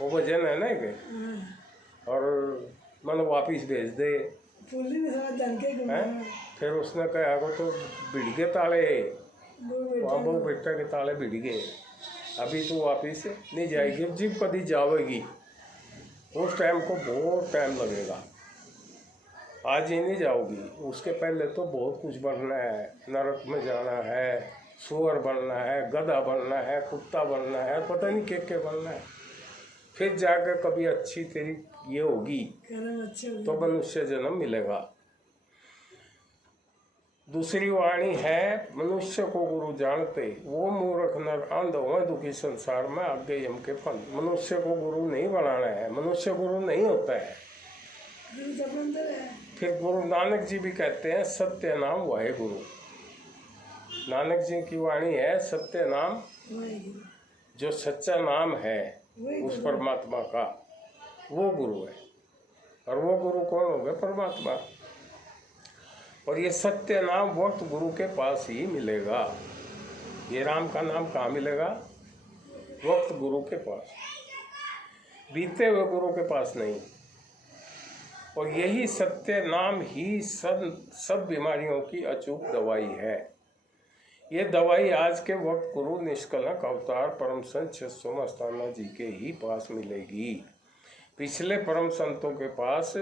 वो वजन है ना कि, और मैंने वापिस भेज दे, पुली में सारा जान के हैं? फिर उसने कहा को तो भिड़ गए ताले, वहाँ वो बेटा के ताले भिड़ गए, अभी तो वापिस नहीं जाएगी, जब कभी जाएगी उस टाइम को बहुत टाइम लगेगा, आज ही नहीं जाओगी, उसके पहले तो बहुत कुछ बनना है, नरक में जाना है, सुअर बनना है, गधा बनना है, कुत्ता बनना है, पता नहीं क्या बनना है, फिर जाकर कभी अच्छी तेरी ये होगी कर्म अच्छे हो तो मनुष्य जन्म मिलेगा। दूसरी वाणी है, मनुष्य को गुरु जानते वो मूर्ख नर अंध हो दुखी संसार में आगे यम के फल। मनुष्य को गुरु नहीं बनाना है, मनुष्य गुरु नहीं होता है। गुरु तो अपने अंदर है। फिर गुरु नानक जी भी कहते हैं सत्य नाम वाहे गुरु। नानक जी की वाणी है सत्य नाम, वाहेगुरु जो सच्चा नाम है वही उस गुरु। परमात्मा का, वो गुरु है। और वो गुरु कौन हो गया? परमात्मा। और ये सत्य नाम वक्त गुरु के पास ही मिलेगा। ये राम का नाम कहाँ मिलेगा? वक्त गुरु के पास, बीते हुए गुरु के पास नहीं। और यही सत्य नाम ही सब बीमारियों की अचूक दवाई है। ये दवाई आज के वक्त गुरु निष्कलंक अवतार परम संत छह मस्ताना जी के ही पास मिलेगी। पिछले परम संतों के पास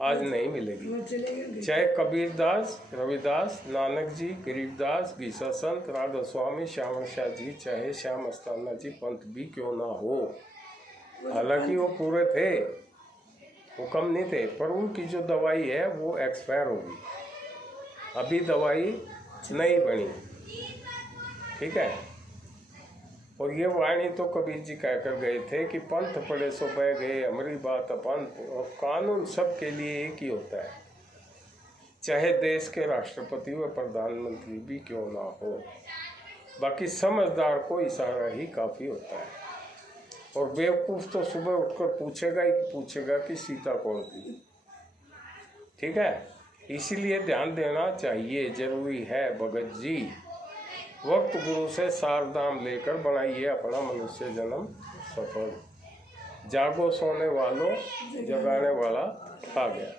आज नहीं मिलेगी। वो चले गए। चाहे कबीरदास, रविदास, नानक जी, गरीबदास, गीसा संत, राधा स्वामी, श्याम शाह जी, चाहे श्याम मस्ताना जी पंत भी क्यों ना हो, हालांकि वो पूरे थे, वो कम नहीं थे, पर उनकी जो दवाई है वो एक्सपायर होगी, अभी दवाई नहीं बनी। ठीक है। और ये वाणी तो कबीर जी कहकर गए थे कि पंथ पड़े सो बह गए, हमारी बात अपंथ। और कानून सबके लिए एक ही होता है, चाहे देश के राष्ट्रपति व प्रधानमंत्री भी क्यों ना हो। बाकी समझदार को इशारा ही काफ़ी होता है। और बेवकूफ़ तो सुबह उठकर पूछेगा ही पूछेगा कि सीता कौन थी। ठीक है। इसीलिए ध्यान देना चाहिए, जरूरी है भगत जी। वक्त गुरु से सारदाम लेकर बनाइए अपना मनुष्य जन्म सफल। जागो सोने वालों, जगाने वाला आ गया।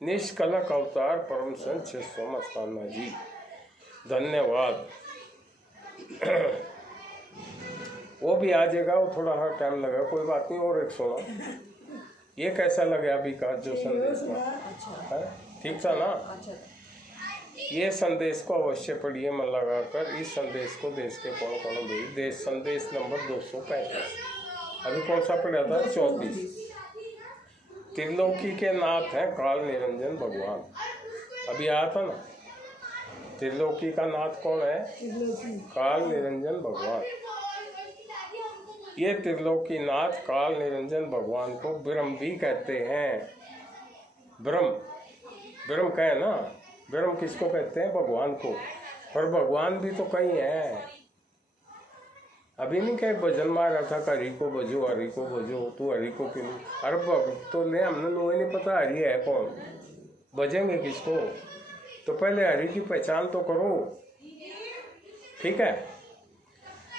निष्कलंक अवतार परम संत छह मस्ताना जी, धन्यवाद। वो भी आ जाएगा, वो थोड़ा हर टाइम लगा, कोई बात नहीं। और एक सुनो, ये कैसा लगे अभी का जो संदेश था? है? ठीक था ना? अच्छा, ये संदेश को अवश्य पढ़िए मन लगाकर। इस संदेश को देश के कौन कौन भेज। देश संदेश नंबर 235। अभी कौन सा पढ़ा था? 34। त्रिलोकी के नाथ हैं काल निरंजन भगवान। अभी आया था ना, त्रिलोकी का नाथ कौन है? काल निरंजन भगवान। ये त्रिलोकी नाथ काल निरंजन भगवान को ब्रह्म भी कहते हैं। ब्रह्म कहे ना, ब्रह्म किसको कहते हैं? भगवान को। पर भगवान भी तो कहीं है। अभी नहीं कहे भजन मार रहा था, हरि को भजो, हरि को भजो, तू हरि को क्यों? अरे तो ले, हमने नहीं पता हरि है कौन, भजेंगे किसको? तो पहले हरि की पहचान तो करो। ठीक है।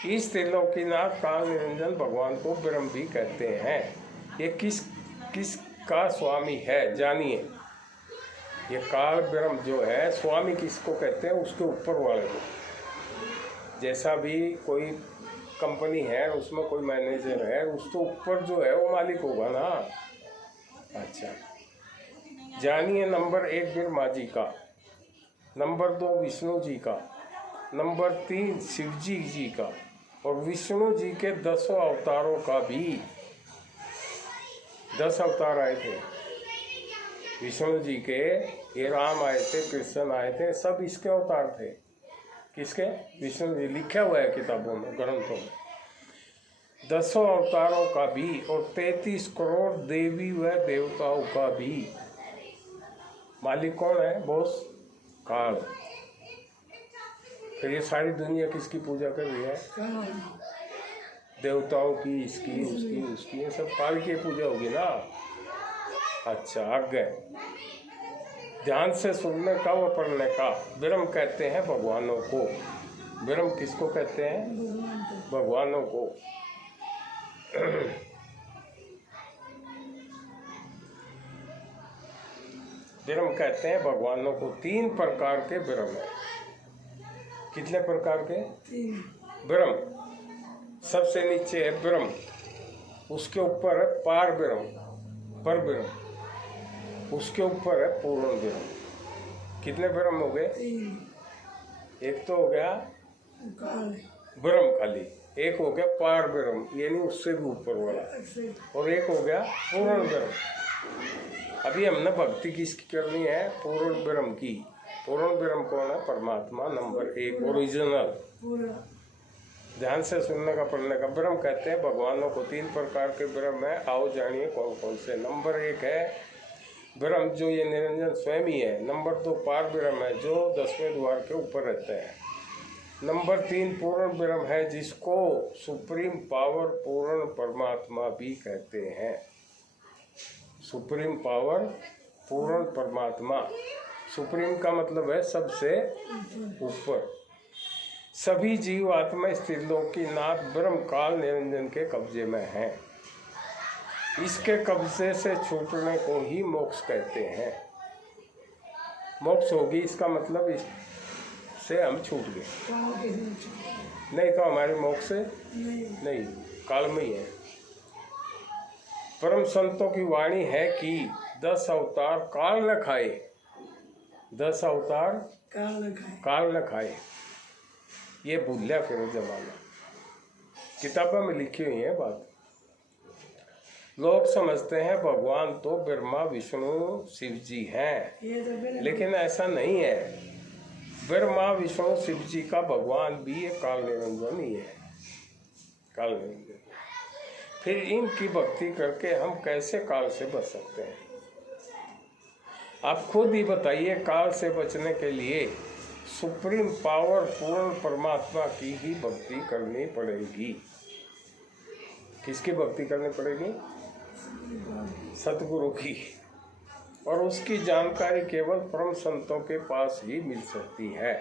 इस त्रिलोकीनाथ काल निरंजन भगवान को ब्रह्म भी कहते हैं। ये किस का स्वामी है जानिए। ये काल ब्रह्म जो है, स्वामी किसको कहते हैं? उसके ऊपर वाले को। जैसा भी कोई कंपनी है, उसमें कोई मैनेजर है, उसके ऊपर जो है वो मालिक होगा ना। अच्छा, जानिए। नंबर 1 ब्रह्मा जी का, नंबर 2 विष्णु जी का, नंबर 3 शिव जी का, और विष्णु जी के 10 अवतारों का भी। 10 अवतार आए थे विष्णु जी के। ये राम आए थे, कृष्ण आए थे, सब इसके अवतार थे। किसके? विष्णु जी। लिखा हुआ है किताबों में, ग्रंथों में। 10 अवतारों का भी, और 33 करोड़ देवी व देवताओं का भी। मालिक कौन है? बॉस काल। फिर ये सारी दुनिया किसकी पूजा कर रही है? देवताओं की, इसकी, उसकी, ये सब काल की पूजा होगी ना। अच्छा, आगे ध्यान से सुनने का व पढ़ने का। ब्रह्म कहते हैं भगवानों को। ब्रह्म किसको कहते हैं? भगवानों को। ब्रह्म कहते हैं भगवानों को। 3 प्रकार के ब्रह्म है। कितने प्रकार के? 3। ब्रह्म सबसे नीचे है ब्रह्म, उसके ऊपर है पार ब्रह्म, पर ब्रह्म, उसके ऊपर है पूर्ण ब्रह्म। कितने ब्रह्म हो गए? 3 एक तो हो गया काल ब्रह्म खाली, एक हो गया पार ब्रह्म यानी उससे भी ऊपर वाला, से और एक हो गया पूर्ण ब्रह्म। अभी हमने भक्ति किसकी करनी है? पूर्ण ब्रह्म की। पूर्ण ब्रह्म कौन है? परमात्मा नंबर 1 ओरिजिनल। पूरा ध्यान से सुनने का, पढ़ने का। ब्रह्म कहते हैं भगवानों को। 3 प्रकार के ब्रह्म है। आओ जानिए कौन कौन से। नंबर 1 है ब्रह्म जो ये निरंजन स्वयं ही है। नंबर 2 पार ब्रह्म है जो 10वें द्वार के ऊपर रहता है। नंबर 3 पूर्ण ब्रह्म है जिसको सुप्रीम पावर पूर्ण परमात्मा भी कहते हैं। सुप्रीम पावर पूर्ण परमात्मा। सुप्रीम का मतलब है सबसे ऊपर। सभी जीव आत्मा स्त्रीलोकी नाथ ब्रह्म काल निरंजन के कब्जे में हैं। इसके कब्जे से छूटने को ही मोक्ष कहते हैं। मोक्ष होगी इसका मतलब इससे हम छूट गए, काल के नीचे नहीं तो हमारे मोक्ष से नहीं नहीं, काल में ही है। परम संतों की वाणी है कि 10 अवतार काल न खाए। 10 अवतार काल न खाए। काल न खाए। ये भूलिया फिर जमाना। किताबों में लिखी हुई है बात। लोग समझते हैं भगवान तो ब्रह्मा विष्णु शिव जी हैं, ये तो फिर लेकिन ऐसा नहीं है। ब्रह्मा विष्णु शिव जी का भगवान भी ये काल निरंजन ही है। काल निरंजन। फिर इनकी भक्ति करके हम कैसे काल से बच सकते हैं? आप खुद ही बताइए। काल से बचने के लिए सुप्रीम पावर पूर्ण परमात्मा की ही भक्ति करनी पड़ेगी। किसकी भक्ति करनी पड़ेगी? सतगुरु की। और उसकी जानकारी केवल परम संतों के पास ही मिल सकती है,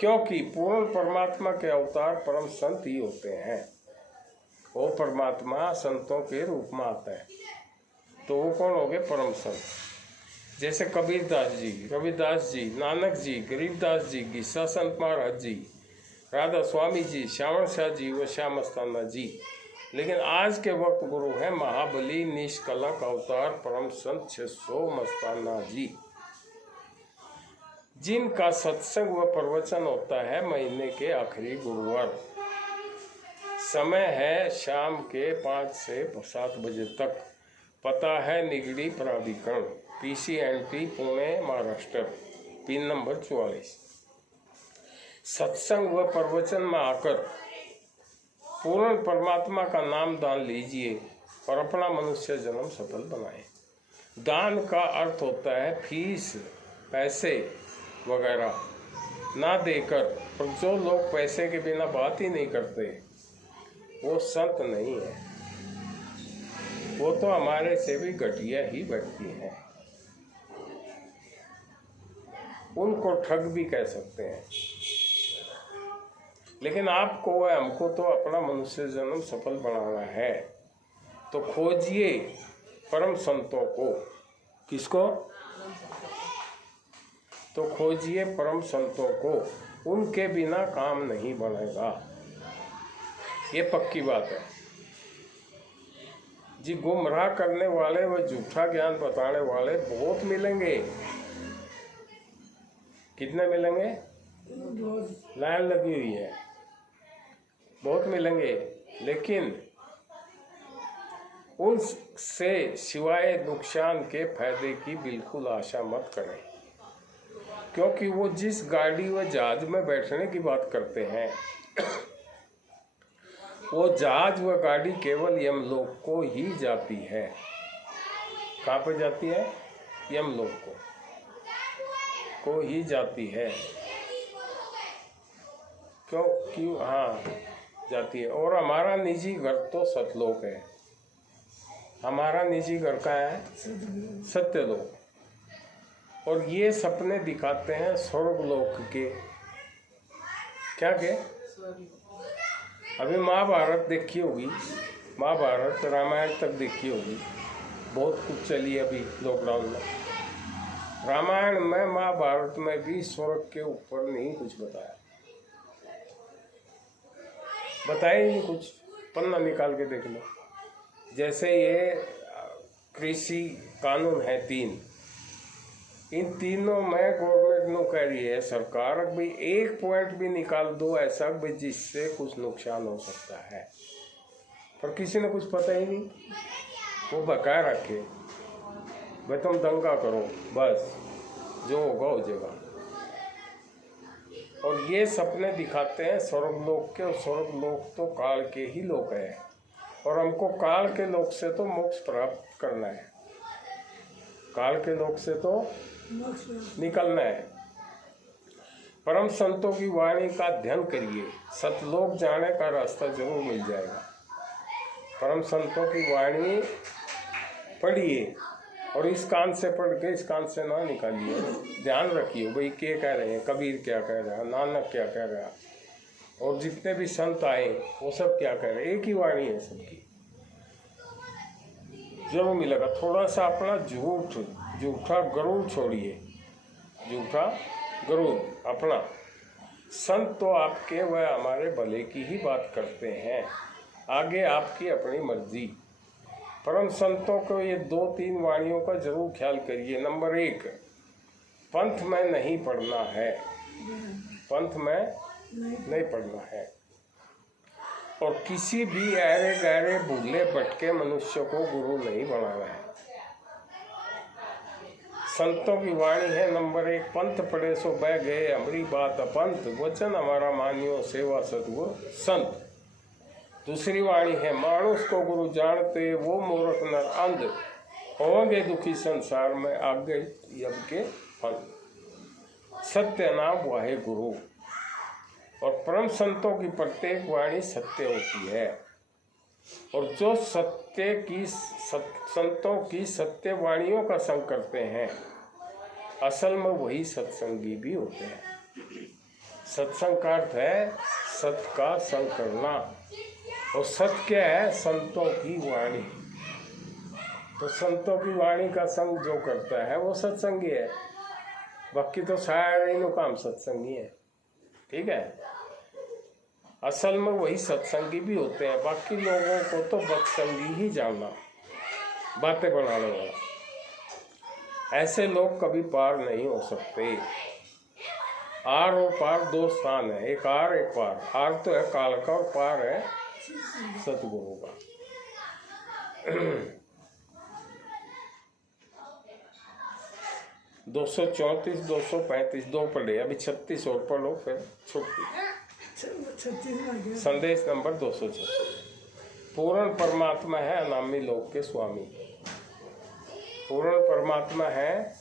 क्योंकि पूर्ण परमात्मा के अवतार परम संत ही होते हैं। वो परमात्मा संतों के रूप में आता है, तो वो कौन हो गए? परम संत। जैसे कबीरदास जी, रविदास जी, नानक जी, गरीबदास जी, गीसा संत महाराज जी, राधा स्वामी जी, श्यामल शाह जी व श्याम मस्ताना जी। लेकिन आज के वक्त गुरु है महाबली निष्कलंक अवतार परम संत 600 मस्ताना जी, जिनका सत्संग व प्रवचन होता है महीने के आखिरी गुरुवार। समय है शाम के 5 से 7 बजे तक। पता है निगड़ी प्राधिकरण, PCNT Pune Maharashtra, pin number 44। सत्संग व प्रवचन में आकर पूर्ण परमात्मा का नाम दान लीजिए और अपना मनुष्य जन्म सफल बनाएं। दान का अर्थ होता है फीस, पैसे वगैरह ना देकर। और जो लोग पैसे के बिना बात ही नहीं करते वो संत नहीं है, वो तो हमारे से भी घटिया ही व्यक्ति हैं। उनको ठग भी कह सकते हैं। लेकिन आपको व हमको तो अपना मनुष्य जन्म सफल बनाना है, तो खोजिए परम संतों को। किसको? तो खोजिए परम संतों को। उनके बिना काम नहीं बनेगा, ये पक्की बात है जी। गुमराह करने वाले व झूठा ज्ञान बताने वाले बहुत मिलेंगे। कितने मिलेंगे? बहुत लाइन लगी हुई है, बहुत मिलेंगे। लेकिन उनसे सिवाय नुकसान के फायदे की बिल्कुल आशा मत करें, क्योंकि वो जिस गाड़ी व जहाज में बैठने की बात करते हैं वो जहाज व गाड़ी केवल यमलोक को ही जाती है। कहाँ पे जाती है? यमलोक को ही जाती है। क्यों? हाँ जाती है। और हमारा निजी घर तो सतलोक है। हमारा निजी घर का है सत्यलोक। और ये सपने दिखाते हैं स्वर्गलोक के। क्या के? अभी महाभारत देखी होगी, महाभारत रामायण तक देखी होगी। बहुत कुछ चली अभी लॉकडाउन में। रामायण में, महाभारत में भी स्वर्ग के ऊपर नहीं कुछ बताया, बताया ही नहीं कुछ। पन्ना निकाल के देख लो। जैसे ये कृषि कानून है 3, इन तीनों में गवर्नमेंट नो कह रही है सरकार भी एक पॉइंट भी निकाल दो ऐसा भी जिससे कुछ नुकसान हो सकता है, पर किसी ने कुछ पता ही नहीं। वो बकाया रखे भाई तुम दंगा करो, बस जो होगा हो जाएगा। और ये सपने दिखाते हैं स्वर्गलोक के, और स्वर्गलोक तो काल के ही लोक है, और हमको काल के लोक से तो मोक्ष प्राप्त करना है, काल के लोक से तो निकलना है। परम संतों की वाणी का अध्ययन करिए, सतलोक जाने का रास्ता जरूर मिल जाएगा। परम संतों की वाणी पढ़िए, और इस कान से पढ़ के इस कान से ना निकालिए। ध्यान रखिए भाई क्या कह रहे हैं, कबीर क्या कह रहा है, नानक क्या कह रहा है, और जितने भी संत आए वो सब क्या कह रहे हैं। एक ही वाणी है सबकी, जरूर मिलेगा। थोड़ा सा अपना झूठा गरुड़ छोड़िए, झूठा गरुड़ अपना। संत तो आपके व हमारे भले की ही बात करते हैं, आगे आपकी अपनी मर्जी। परम संतों को ये 2-3 वाणियों का जरूर ख्याल करिए। नंबर 1, पंथ में नहीं पढ़ना है, पंथ में नहीं पढ़ना है, और किसी भी ऐरे गहरे भूले भटके मनुष्य को गुरु नहीं बनाना है। संतों की वाणी है नंबर 1, पंथ पढ़े सो बह गए हमारी बात अपंथ, वचन हमारा मानियो सेवा सतगुरु संत। दूसरी वाणी है, मानुष को गुरु जानते वो मूर्ख नर अंध, होंगे दुखी संसार में आगे यब के फल। सत्य नाम वाहे गुरु। और परम संतों की प्रत्येक वाणी सत्य होती है, और जो संतों की सत्य वाणियों का संग करते हैं असल में वही सत्संगी भी होते हैं। सत्संग का अर्थ है सत्य का संग करना, और सत्य क्या है, संतों की वाणी। तो संतों की वाणी का संग जो करता है वो सत्संगी है, बाकी तो सारे इन काम सत्संगी है। ठीक है, असल में वही सत्संगी भी होते हैं, बाकी लोगों को तो बदसंगी ही जानना, बातें बनाने वाला। ऐसे लोग कभी पार नहीं हो सकते। आर और पार 2 स्थान है, एक आर एक पार। आर तो है काल का और पार है सतगुरु का। 234, 235 2 पढ़े, अभी 36 और पढ़ो फिर छुट्टी। संदेश नंबर 236। पूर्ण परमात्मा है अनामी लोक के स्वामी। पूर्ण परमात्मा है,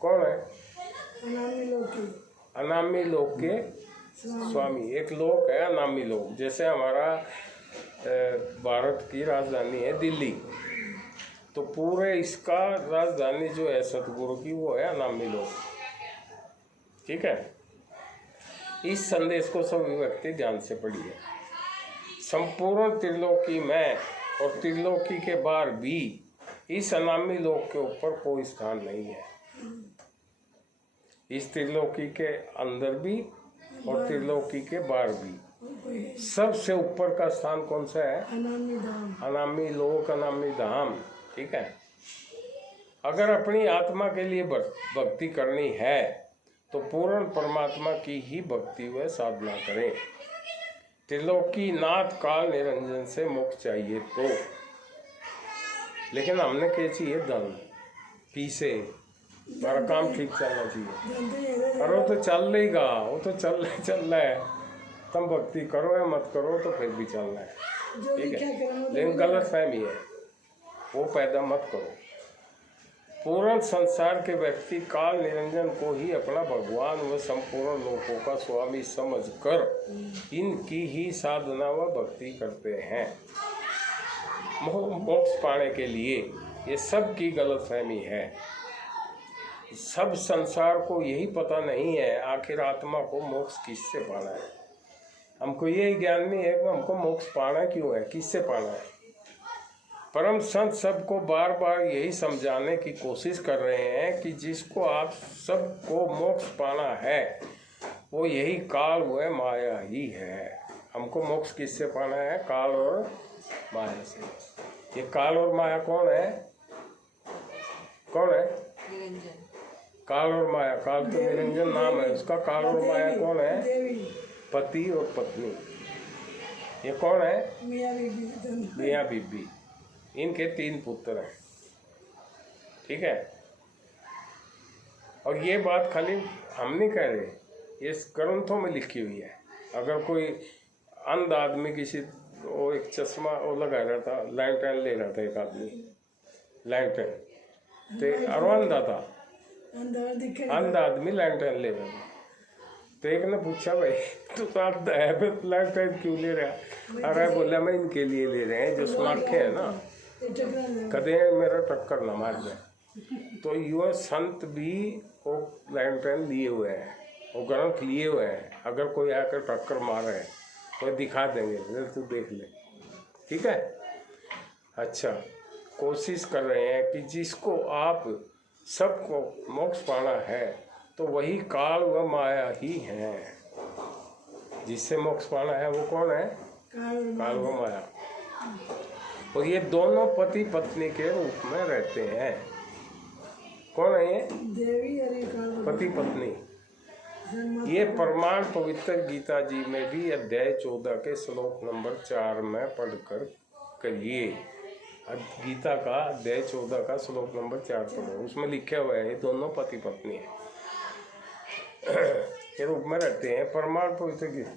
कौन है? अनामी लोक के स्वामी। एक लोक है अनामी लोक, जैसे हमारा भारत की राजधानी है दिल्ली, तो पूरे इसका राजधानी जो है सतगुरु की वो है अनामी लोक। ठीक है, इस संदेश को सभी व्यक्ति ध्यान से पढ़िए। संपूर्ण त्रिलोकी में और त्रिलोकी के बाहर भी इस अनामी लोक के ऊपर कोई स्थान नहीं है। इस त्रिलोकी के अंदर भी और त्रिलोकी के बाहर भी सबसे ऊपर का स्थान कौन सा है? अनामी लोक, अनामी धाम। ठीक है, अगर अपनी आत्मा के लिए भक्ति करनी है तो पूर्ण परमात्मा की ही भक्ति व साधना करें। त्रिलोकी नाथ काल निरंजन से मोक्ष चाहिए तो, लेकिन हमने क्या चाहिए? धन पीसे, हमारा काम ठीक चलना चाहिए। और वो तो चल रहेगा, वो तो चल रहा है। तुम भक्ति करो या मत करो तो फिर भी चलना है। ठीक है, लेकिन गलत फहमी है वो पैदा मत करो। पूर्ण संसार के व्यक्ति काल निरंजन को ही अपना भगवान व संपूर्ण लोकों का स्वामी समझकर इनकी ही साधना व भक्ति करते हैं मोक्ष पाने के लिए। ये सब की गलतफहमी है। सब संसार को यही पता नहीं है आखिर आत्मा को मोक्ष किससे पाना है। हमको यही ज्ञान नहीं है कि हमको मोक्ष पाना क्यों है, किससे पाना है। परम संत सबको बार बार यही समझाने की कोशिश कर रहे हैं कि जिसको आप सबको मोक्ष पाना है वो यही काल व माया ही है। हमको मोक्ष किससे पाना है? काल और माया से। ये काल और माया कौन है? कौन है? निरंजन। काल और माया, काल तो निरंजन नाम है उसका। काल और माया कौन है? देवी पति और पत्नी। ये कौन है? मियाँ बीबी दोनों। मियाँ बीबी। इनके 3 पुत्र हैं, ठीक है। और ये बात खाली हम नहीं कह रहे, ये ग्रंथों में लिखी हुई है। अगर कोई अंध आदमी किसी, वो एक चश्मा वो लगा रहा था, लैंटर्न ले रहा था एक आदमी, लैंटर्न तो और अंधा था, अंदर दिखे अंध आदमी लैंटर्न ले रहा था। तो एक ने पूछा, भाई तू तो अंधा है, लैंटर्न क्यों ले रहा है? अरे बोला, मैं इनके लिए ले रहे हैं जो सुनाखे है ना, कदे मेरा टक्कर न मार जाए। तो युवा संत भी वो लैंटर्न लिए हुए हैं, वो ग्रंथ लिए हुए हैं। अगर कोई आकर टक्कर मारे तो दिखा देंगे, तू देख ले, ठीक है। अच्छा, कोशिश कर रहे हैं कि जिसको आप सबको मोक्ष पाना है तो वही काल व माया ही है। जिससे मोक्ष पाना है वो कौन है? काल व माया। और ये दोनों पति पत्नी के रूप में रहते हैं। कौन है ये? देवी और ये काल पति पत्नी। ये प्रमाण पवित्र गीता जी में भी अध्याय 14 के श्लोक नंबर 4 में पढ़कर करिए। गीता का अध्याय 14 का श्लोक नंबर 4 पढ़ो, उसमें लिखा हुआ है ये दोनों पति पत्नी है के रूप में रहते हैं। प्रमाण पवित्र गीता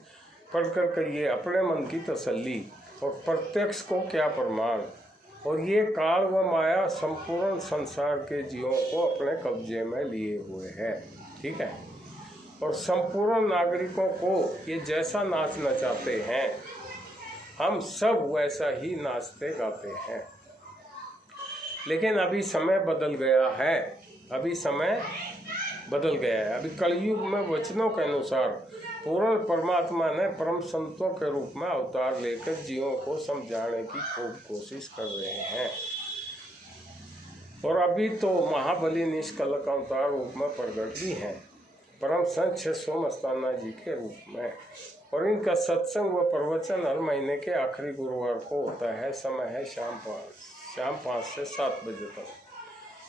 पढ़कर करिए अपने मन की तसल्ली, और प्रत्यक्ष को क्या प्रमाण। और ये काल व माया संपूर्ण संसार के जीवों को अपने कब्जे में लिए हुए है, ठीक है। और संपूर्ण नागरिकों को ये जैसा नाच नचाते हैं, हम सब वैसा ही नाचते गाते हैं। लेकिन अभी समय बदल गया है, अभी समय बदल गया है। अभी कलयुग में वचनों के अनुसार पूर्ण परमात्मा ने परम संतों के रूप में अवतार लेकर जीवों को समझाने की खूब कोशिश कर रहे हैं। और अभी तो महाबली निष्कलंक अवतार रूप में प्रकट भी हैं, परम संत 600 मस्ताना जी के रूप में। और इनका सत्संग व प्रवचन हर महीने के आखिरी गुरुवार को होता है। समय है शाम 5 से 7 बजे तक।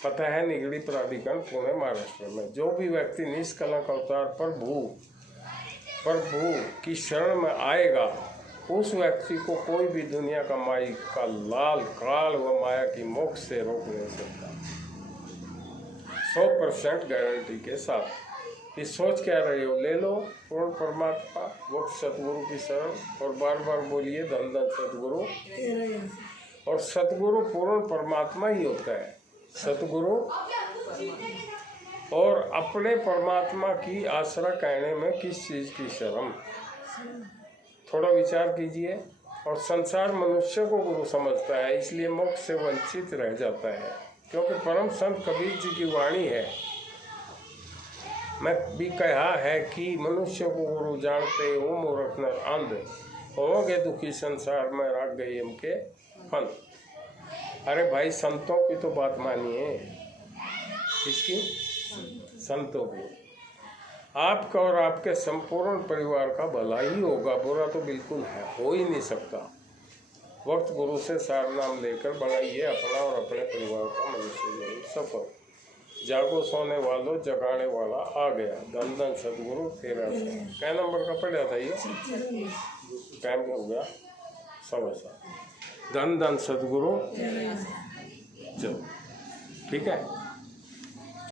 पता है निगड़ी प्राधिकरण, पुणे, महाराष्ट्र में। जो भी व्यक्ति निष्कलंक अवतार प्रभु की शरण में आएगा, उस व्यक्ति को कोई भी दुनिया का माई का लाल काल व माया की मोक्ष से रोक नहीं सकता, 100% गारंटी के साथ। ये सोच क्या रहे हो? ले लो पूर्ण परमात्मा वो सतगुरु की शरण, और बार बार बोलिए धन धन सतगुरु। और सतगुरु पूर्ण परमात्मा ही होता है, सतगुरु। और अपने परमात्मा की आसरा कहने में किस चीज़ की शर्म? थोड़ा विचार कीजिए। और संसार मनुष्य को गुरु समझता है, इसलिए मोक्ष से वंचित रह जाता है। क्योंकि परम संत कबीर जी की वाणी है, मैं भी कहा है कि मनुष्य को गुरु जानते हो मूर्ख नर अंध, होंगे दुखी संसार में राग गए इनके फन। अरे भाई, संतों की तो बात मानिए। किसकी? संतों की। आपका और आपके संपूर्ण परिवार का भला ही होगा, बुरा तो बिल्कुल है, हो ही नहीं सकता। वक्त गुरु से सार नाम लेकर बनाइए अपना और अपने परिवार का मनुष्य जीवन सफल। जागो सोने वालों, जगाने वाला आ गया, धन धन सतगुरु तेरा सा। क्या नंबर का पढ़ा था ये? टाइम हो गया 7:15। धन धन सतगुरु, चलो ठीक है।